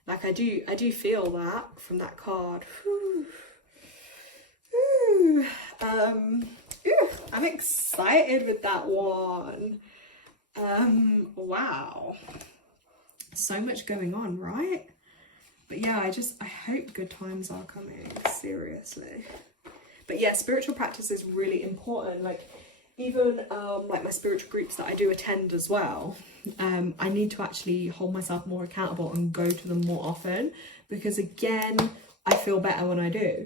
like I do feel that from that card. I'm excited with that one. Wow, so much going on, right? But yeah, I hope good times are coming, seriously. But yeah, spiritual practice is really important. Like even like my spiritual groups that I do attend as well, I need to actually hold myself more accountable and go to them more often, because again, I feel better when I do.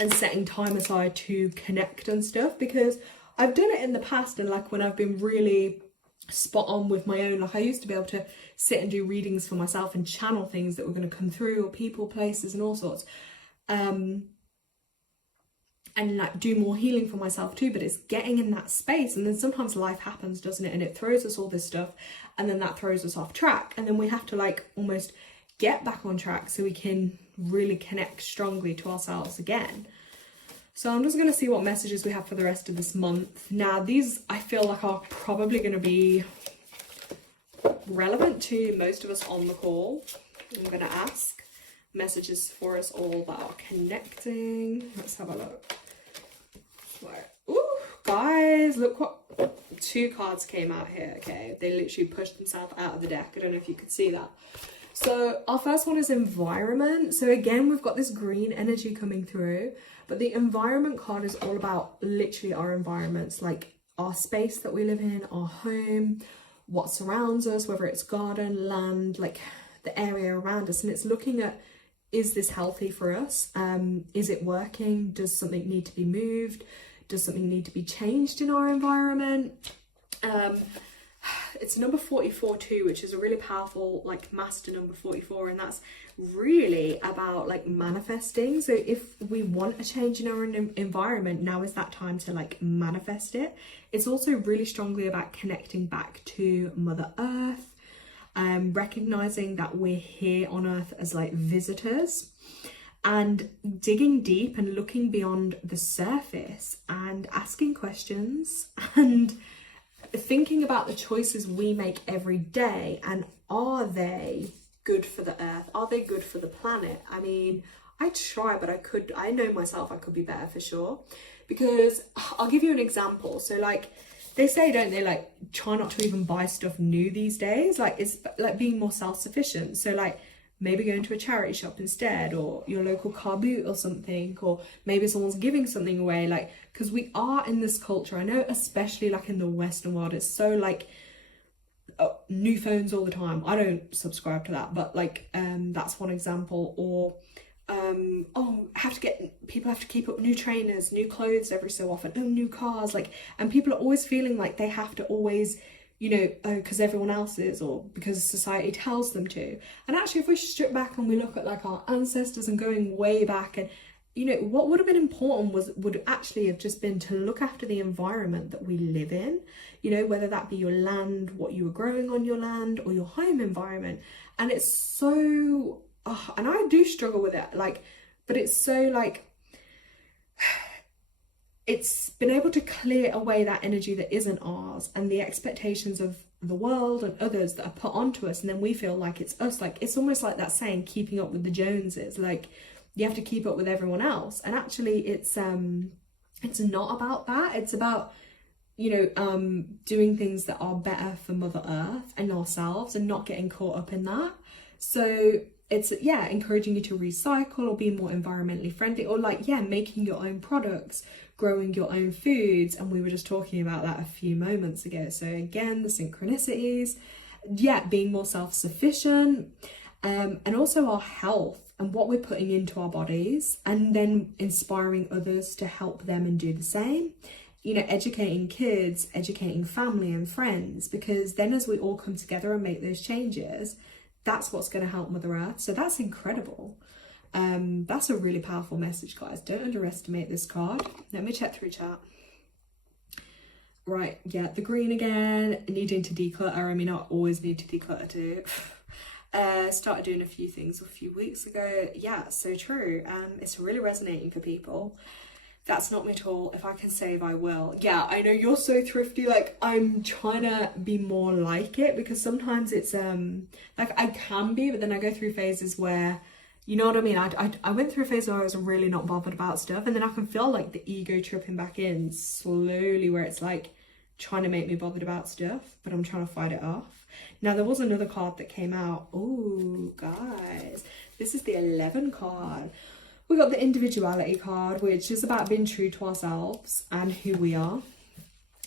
And setting time aside to connect and stuff, because I've done it in the past, and like when I've been really spot on with my own, like I used to be able to sit and do readings for myself and channel things that were going to come through, or people, places and all sorts, and like do more healing for myself too. But it's getting in that space, and then sometimes life happens, doesn't it, and it throws us all this stuff, and then that throws us off track, and then we have to like almost get back on track so we can really connect strongly to ourselves again. So I'm just going to see what messages we have for the rest of this month. Now, these I feel like are probably going to be relevant to most of us on the call. I'm going to ask messages for us all that are connecting. Let's have a look. Right. Ooh, guys, look what 2 cards came out here, okay? They literally pushed themselves out of the deck. I don't know if you could see that. So our first one is environment. So again, we've got this green energy coming through, but the environment card is all about literally our environments, like our space that we live in, our home, what surrounds us, whether it's garden, land, like the area around us. And it's looking at, is this healthy for us? Is it working? Does something need to be moved? Does something need to be changed in our environment? It's number 44 too, which is a really powerful like master number 44, and that's really about like manifesting. So if we want a change in our environment, now is that time to like manifest it. It's also really strongly about connecting back to Mother Earth, recognizing that we're here on Earth as like visitors, and digging deep and looking beyond the surface and asking questions and thinking about the choices we make every day, and are they good for the earth? Are they good for the planet? I mean, I try, but I know myself, I could be better for sure. Because I'll give you an example. So like they say, don't they, like try not to even buy stuff new these days. Like it's like being more self-sufficient. So like maybe going to a charity shop instead, or your local car boot or something, or maybe someone's giving something away, like, because we are in this culture, I know especially like in the Western world, it's so like new phones all the time. I don't subscribe to that, but like that's one example. Or people have to keep up new trainers, new clothes every so often, new cars, like, and people are always feeling like they have to always, you know, because everyone else is, or because society tells them to. And actually, if we strip back and we look at like our ancestors and going way back, and you know, what would have been important would actually have just been to look after the environment that we live in, you know, whether that be your land, what you were growing on your land, or your home environment. And it's so, and I do struggle with it, like, but it's so like, it's been able to clear away that energy that isn't ours, and the expectations of the world and others that are put onto us, and then we feel like it's us. Like, it's almost like that saying, keeping up with the Joneses, like you have to keep up with everyone else. And actually it's not about that. It's about, you know, doing things that are better for Mother Earth and ourselves, and not getting caught up in that. So it's yeah, encouraging you to recycle or be more environmentally friendly, or like, yeah, making your own products, growing your own foods. And we were just talking about that a few moments ago. So again, the synchronicities, yeah, being more self-sufficient, and also our health and what we're putting into our bodies, and then inspiring others to help them and do the same. You know, educating kids, educating family and friends, because then as we all come together and make those changes, that's what's going to help Mother Earth. So that's incredible. That's a really powerful message, guys. Don't underestimate this card. Let me check through chat. Right, yeah, the green again, needing to declutter. I mean, I always need to declutter too. Started doing a few things a few weeks ago. Yeah, so true. It's really resonating for people. That's not me at all. If I can save, I will. Yeah, I know you're so thrifty. Like, I'm trying to be more like it, because sometimes it's like I can be, but then I go through phases where, you know what I mean? I went through a phase where I was really not bothered about stuff, and then I can feel like the ego tripping back in slowly, where it's like trying to make me bothered about stuff, but I'm trying to fight it off. Now, there was another card that came out. Oh, guys, this is the 11 card. We got the individuality card, which is about being true to ourselves and who we are,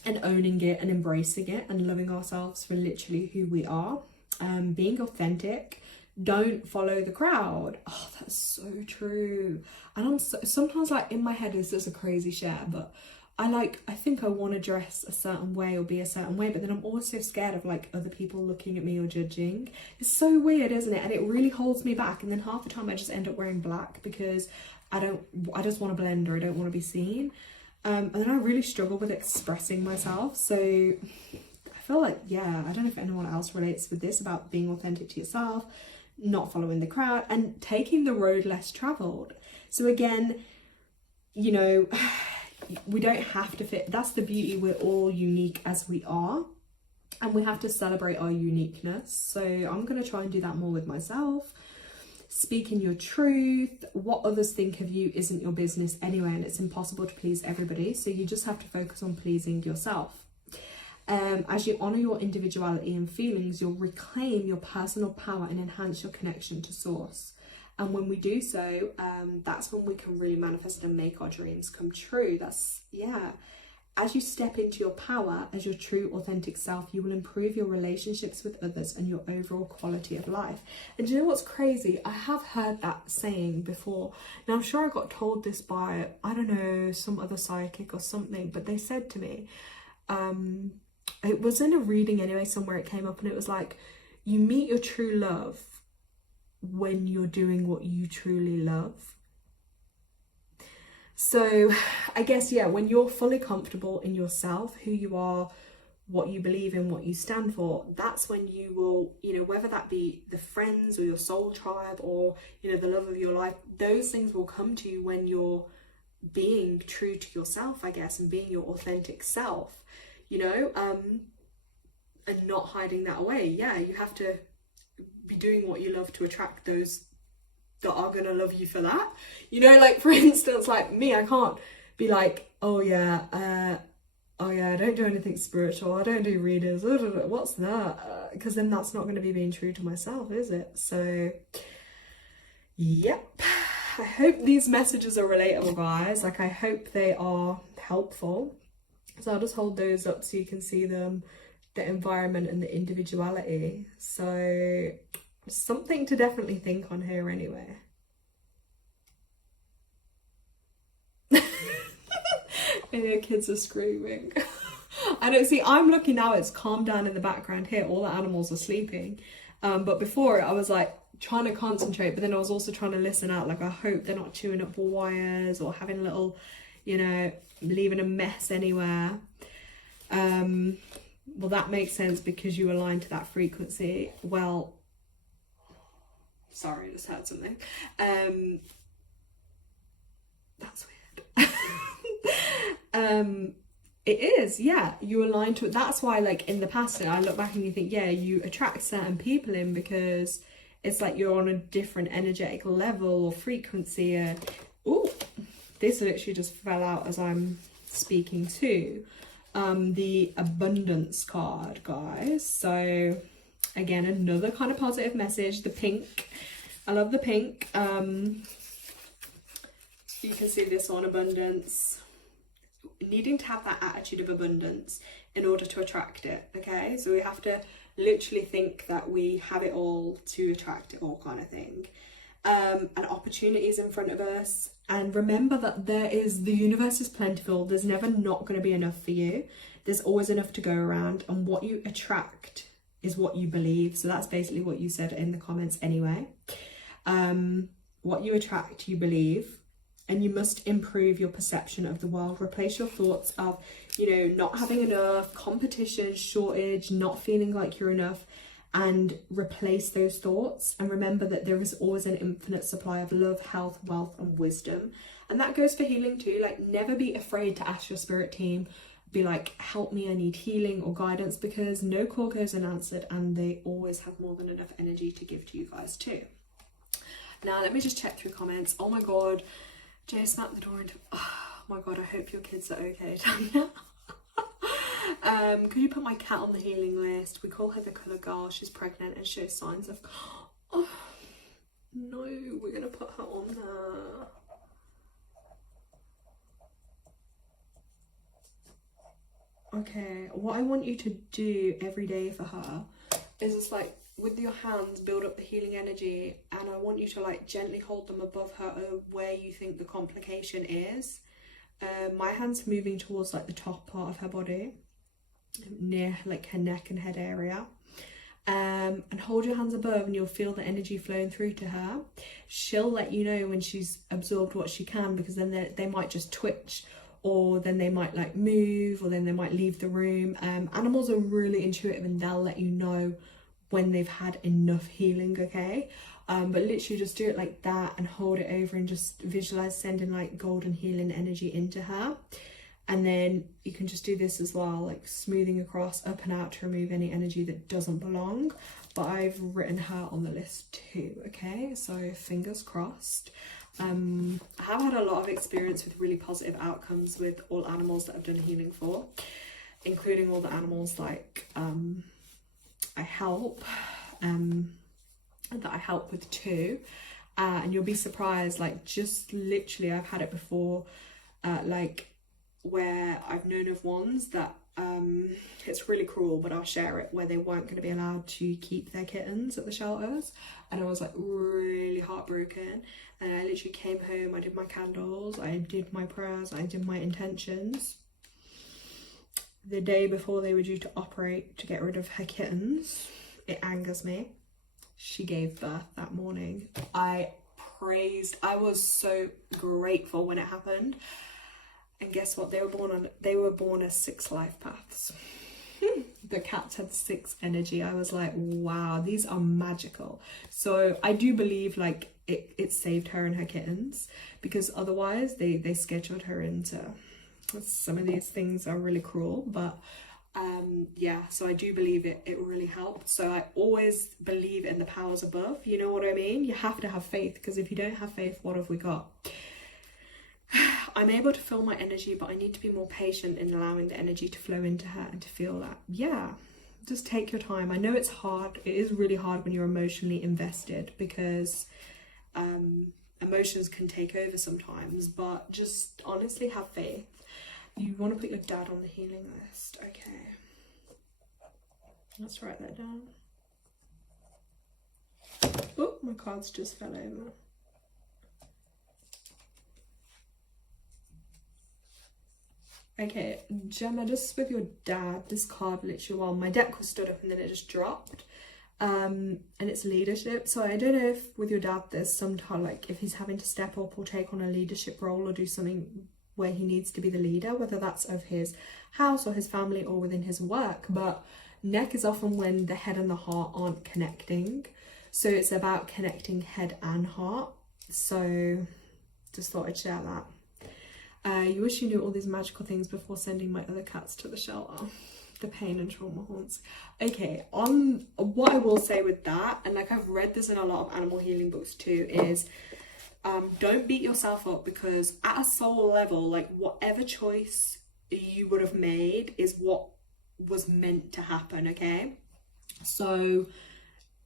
and owning it and embracing it and loving ourselves for literally who we are. Being authentic. Don't follow the crowd. Oh, that's so true. And I'm sometimes, like, in my head, this is a crazy share, but I think I want to dress a certain way or be a certain way, but then I'm also scared of like other people looking at me or judging. It's so weird, isn't it? And it really holds me back. And then half the time I just end up wearing black because I just want to blend, or I don't want to be seen. And then I really struggle with expressing myself. So I feel like, yeah, I don't know if anyone else relates with this, about being authentic to yourself, not following the crowd, and taking the road less traveled. So again, you know, we don't have to fit. That's the beauty. We're all unique as we are, and we have to celebrate our uniqueness. So I'm going to try and do that more with myself. Speaking your truth. What others think of you isn't your business anyway, and it's impossible to please everybody. So you just have to focus on pleasing yourself. As you honor your individuality and feelings, you'll reclaim your personal power and enhance your connection to source. And when we do so, that's when we can really manifest and make our dreams come true. That's, yeah. As you step into your power as your true, authentic self, you will improve your relationships with others and your overall quality of life. And do you know what's crazy? I have heard that saying before. Now, I'm sure I got told this by, I don't know, some other psychic or something, but they said to me, it was in a reading anyway, somewhere it came up, and it was like, you meet your true love when you're doing what you truly love. So I guess, yeah, when you're fully comfortable in yourself, who you are, what you believe in, what you stand for, that's when you will, you know, whether that be the friends or your soul tribe or, you know, the love of your life, those things will come to you when you're being true to yourself, I guess, and being your authentic self, you know, and not hiding that away. Yeah, you have to be doing what you love to attract those that are gonna love you for that, you know. Like, for instance, like me, I can't be like, oh yeah, I don't do anything spiritual, I don't do readers, what's that, because then that's not going to be being true to myself, is it? So yep, I hope these messages are relatable, guys. Like, I hope they are helpful. So I'll just hold those up so you can see them, the environment and the individuality. So something to definitely think on here anyway. And your kids are screaming. I don't see, I'm looking now, it's calmed down in the background here, all the animals are sleeping. But before, I was like trying to concentrate, but then I was also trying to listen out, like I hope they're not chewing up wires or having little, you know, leaving a mess anywhere. Well, that makes sense because you align to that frequency. Well, sorry, I just heard something. That's weird. It is, yeah, you align to it. That's why, like, in the past, I look back and you think, yeah, you attract certain people in because it's like you're on a different energetic level or frequency. Oh, this literally just fell out as I'm speaking too. The abundance card, guys. So again, another kind of positive message. The pink I love the pink. You can see this on abundance. Needing to have that attitude of abundance in order to attract it, okay? So we have to literally think that we have it all to attract it all, kind of thing. And opportunities in front of us. And remember that the universe is plentiful. There's never not going to be enough for you. There's always enough to go around. And what you attract is what you believe. So that's basically what you said in the comments anyway. What you attract, you believe. And you must improve your perception of the world. Replace your thoughts of, you know, not having enough, competition, shortage, not feeling like you're enough, and replace those thoughts. And remember that there is always an infinite supply of love, health, wealth, and wisdom. And that goes for healing too. Like, never be afraid to ask your spirit team, be like, help me, I need healing or guidance, because no call goes unanswered, and they always have more than enough energy to give to you guys too. Now, let me just check through comments. Oh my God. Jay smacked the door into... Oh my God, I hope your kids are okay, Tanya. Could you put my cat on the healing list? We call her the colour girl. She's pregnant and shows signs of... Oh, no, we're going to put her on there. Okay, what I want you to do every day for her is just like, with your hands, build up the healing energy, and I want you to like gently hold them above her where you think the complication is. My hand's moving towards like the top part of her body, near like her neck and head area. And hold your hands above, and you'll feel the energy flowing through to her. She'll let you know when she's absorbed what she can, because then they might just twitch, or then they might like move, or then they might leave the room. Animals are really intuitive, and they'll let you know when they've had enough healing, okay? But literally just do it like that and hold it over and just visualize sending like golden healing energy into her. And then you can just do this as well, like smoothing across up and out to remove any energy that doesn't belong. But I've written her on the list too, okay? So fingers crossed. I have had a lot of experience with really positive outcomes with all animals that I've done healing for, including all the animals like I help, that I help with too. And you'll be surprised, like just literally I've had it before, like where I've known of ones that it's really cruel, but I'll share it, where they weren't going to be allowed to keep their kittens at the shelters, and I was like really heartbroken. And I literally came home, I did my candles, I did my prayers, I did my intentions. The day before they were due to operate to get rid of her kittens, it angers me, she gave birth that morning. I was so grateful when it happened. And guess what? They were born as 6 life paths. The cats had 6 energy. I was like, wow, these are magical. So I do believe like it saved her and her kittens, because otherwise they scheduled her into... Some of these things are really cruel, but yeah, so I do believe it really helped. So I always believe in the powers above, you know what I mean? You have to have faith, because if you don't have faith, what have we got? I'm able to feel my energy, but I need to be more patient in allowing the energy to flow into her and to feel that. Yeah, just take your time. I know it's hard. It is really hard when you're emotionally invested, because emotions can take over sometimes, but just honestly have faith. You want to put your dad on the healing list. Okay. Let's write that down. Oh, my cards just fell over. Okay, Gemma, just with your dad, this card literally, well, my deck was stood up and then it just dropped. And it's leadership. So I don't know if with your dad there's some time, like if he's having to step up or take on a leadership role or do something where he needs to be the leader, whether that's of his house or his family or within his work. But neck is often when the head and the heart aren't connecting. So it's about connecting head and heart. So just thought I'd share that. You wish you knew all these magical things before sending my other cats to the shelter. The pain and trauma haunts. Okay, on what I will say with that, and like I've read this in a lot of animal healing books too, is don't beat yourself up, because at a soul level, like whatever choice you would have made is what was meant to happen, okay? So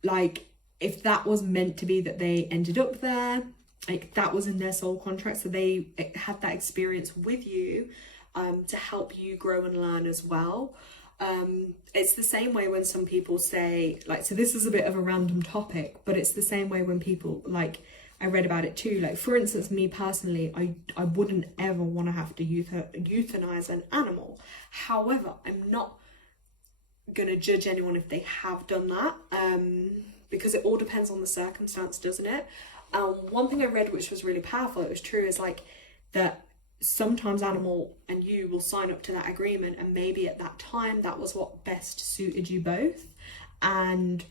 like if that was meant to be that they ended up there, like that was in their soul contract, so they had that experience with you to help you grow and learn as well. It's the same way when some people say, like, so this is a bit of a random topic, but it's the same way when people, like, I read about it too, like for instance, me personally, I wouldn't ever want to have to euthanize an animal. However, I'm not gonna judge anyone if they have done that, because it all depends on the circumstance, doesn't it? One thing I read which was really powerful, it was true, is like that sometimes animal and you will sign up to that agreement, and maybe at that time that was what best suited you both. And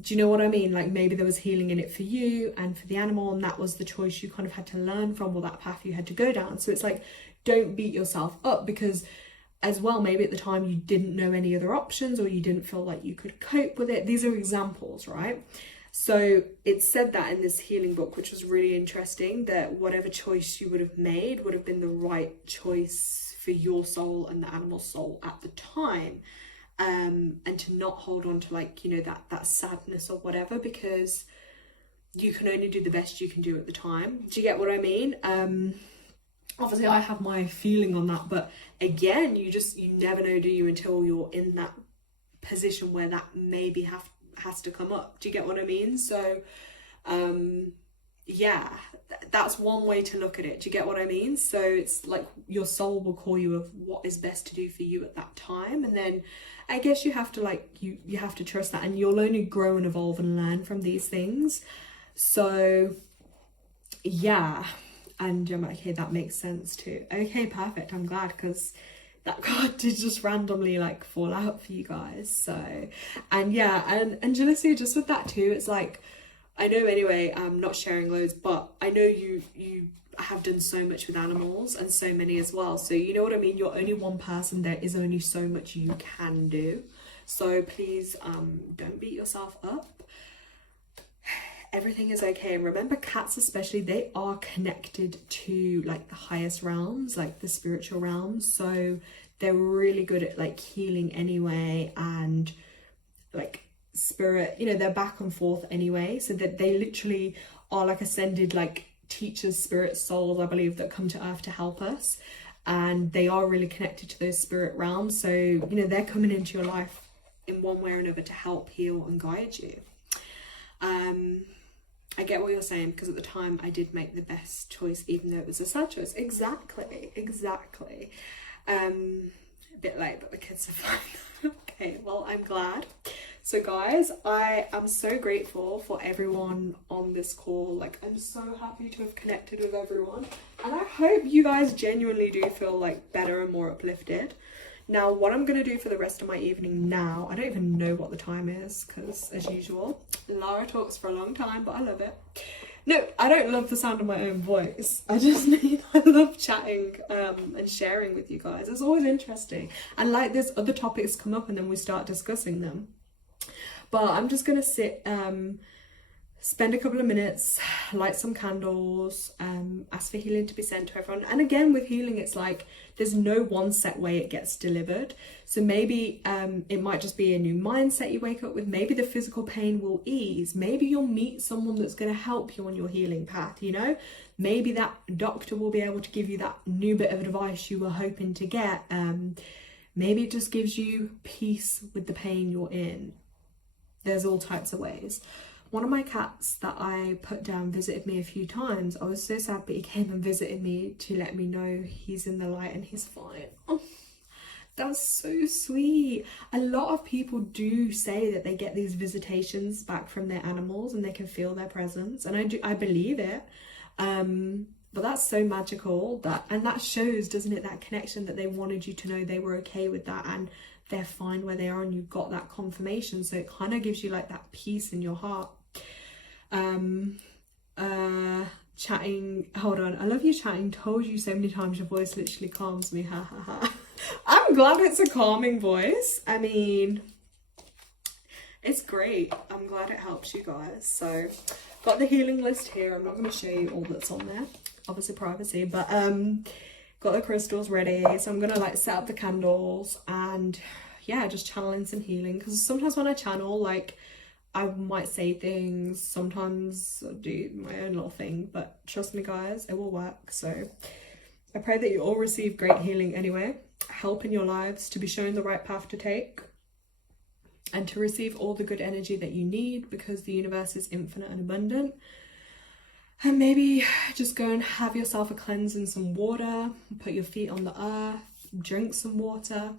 do you know what I mean? Like maybe there was healing in it for you and for the animal, and that was the choice you kind of had to learn from, or that path you had to go down. So it's like, don't beat yourself up, because as well, maybe at the time you didn't know any other options, or you didn't feel like you could cope with it. These are examples, right? So it said that in this healing book, which was really interesting, that whatever choice you would have made would have been the right choice for your soul and the animal's soul at the time. And to not hold on to, like, you know, that sadness or whatever, because you can only do the best you can do at the time. Do you get what I mean? Obviously I have my feeling on that, but again, you never know, do you, until you're in that position where that maybe has to come up. Do you get what I mean? So yeah, that's one way to look at it. Do you get what I mean? So it's like your soul will call you of what is best to do for you at that time, and then I guess you have to, like, you have to trust that, and you'll only grow and evolve and learn from these things. So yeah, and I'm like, okay, that makes sense too. Okay, perfect. I'm glad, because that card did just randomly like fall out for you guys. So, and yeah, and jealousy, just with that too, it's like, I know anyway, I'm not sharing loads, but I know you have done so much with animals, and so many as well. So you know what I mean? You're only one person. There is only so much you can do. So please don't beat yourself up. Everything is okay. And remember, cats especially, they are connected to like the highest realms, like the spiritual realms. So they're really good at like healing anyway, and like spirit, you know, they're back and forth anyway, so that they literally are like ascended like teachers, spirit souls, I believe, that come to earth to help us, and they are really connected to those spirit realms. So you know, they're coming into your life in one way or another to help heal and guide you. I get what you're saying, because at the time I did make the best choice, even though it was a sad choice. Exactly. A bit late, but the kids are fine. Okay, well, I'm glad. So guys, I am so grateful for everyone on this call. Like, I'm so happy to have connected with everyone, and I hope you guys genuinely do feel like better and more uplifted. Now, what I'm going to do for the rest of my evening now, I don't even know what the time is, because as usual, Lara talks for a long time, but I love it. No, I don't love the sound of my own voice. I just mean I love chatting and sharing with you guys. It's always interesting. And like, there's other topics come up and then we start discussing them. But I'm just going to sit, spend a couple of minutes, light some candles, ask for healing to be sent to everyone. And again, with healing, it's like there's no one set way it gets delivered. So maybe it might just be a new mindset you wake up with. Maybe the physical pain will ease. Maybe you'll meet someone that's going to help you on your healing path, you know? Maybe that doctor will be able to give you that new bit of advice you were hoping to get. Maybe it just gives you peace with the pain you're in. There's all types of ways. One of my cats that I put down visited me a few times. I was so sad, but he came and visited me to let me know he's in the light and he's fine. Oh, that's so sweet. A lot of people do say that they get these visitations back from their animals and they can feel their presence, and I believe it. But that's so magical, and that shows, doesn't it, that connection, that they wanted you to know they were okay with that and they're fine where they are, and you got that confirmation. So it kind of gives you like that peace in your heart. Chatting, hold on, I love you chatting, told you so many times, your voice literally calms me, ha ha ha. I'm glad it's a calming voice. I mean, it's great. I'm glad it helps you guys. So got the healing list here. I'm not going to show you all that's on there, obviously privacy, but got the crystals ready. So I'm gonna like set up the candles and yeah, just channeling some healing, because sometimes when I channel, like, I might say things, sometimes I do my own little thing, but trust me guys, it will work. So I pray that you all receive great healing anyway, help in your lives, to be shown the right path to take, and to receive all the good energy that you need, because the universe is infinite and abundant. And maybe just go and have yourself a cleanse in some water, put your feet on the earth, drink some water,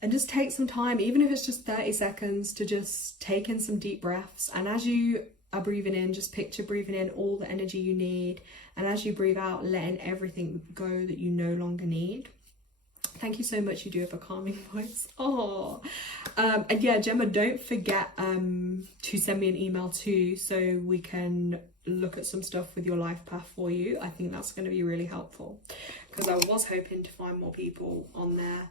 and just take some time, even if it's just 30 seconds, to just take in some deep breaths. And as you are breathing in, just picture breathing in all the energy you need, and as you breathe out, letting everything go that you no longer need. Thank you so much, you do have a calming voice. Oh, and yeah, Gemma, don't forget to send me an email too, so we can look at some stuff with your life path for you. I think that's going to be really helpful, because I was hoping to find more people on there,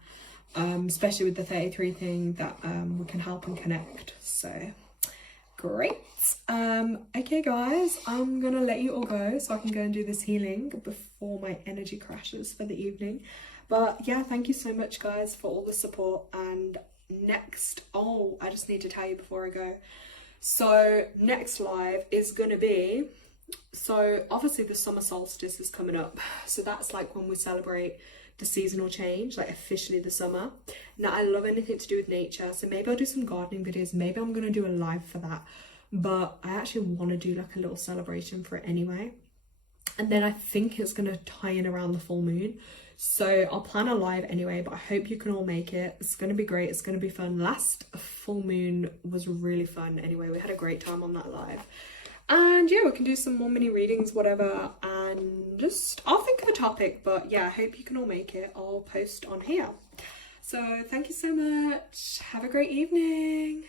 especially with the 33 thing, that we can help and connect. So great. Okay guys, I'm gonna let you all go so I can go and do this healing before my energy crashes for the evening. But yeah, thank you so much guys for all the support. And next, oh, I just need to tell you before I go, so next live is gonna be, so obviously the summer solstice is coming up, so that's like when we celebrate the seasonal change, like officially the summer. Now I love anything to do with nature, so maybe I'll do some gardening videos, maybe I'm gonna do a live for that, but I actually want to do like a little celebration for it anyway. And then I think it's gonna tie in around the full moon, so I'll plan a live anyway, but I hope you can all make it. It's gonna be great, it's gonna be fun. Last full moon was really fun anyway, we had a great time on that live. And yeah, we can do some more mini readings, whatever, and just, I'll think of a topic, but yeah, I hope you can all make it. I'll post on here. So thank you so much. Have a great evening.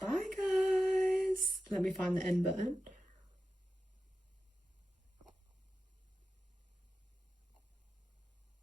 Bye guys. Let me find the end button.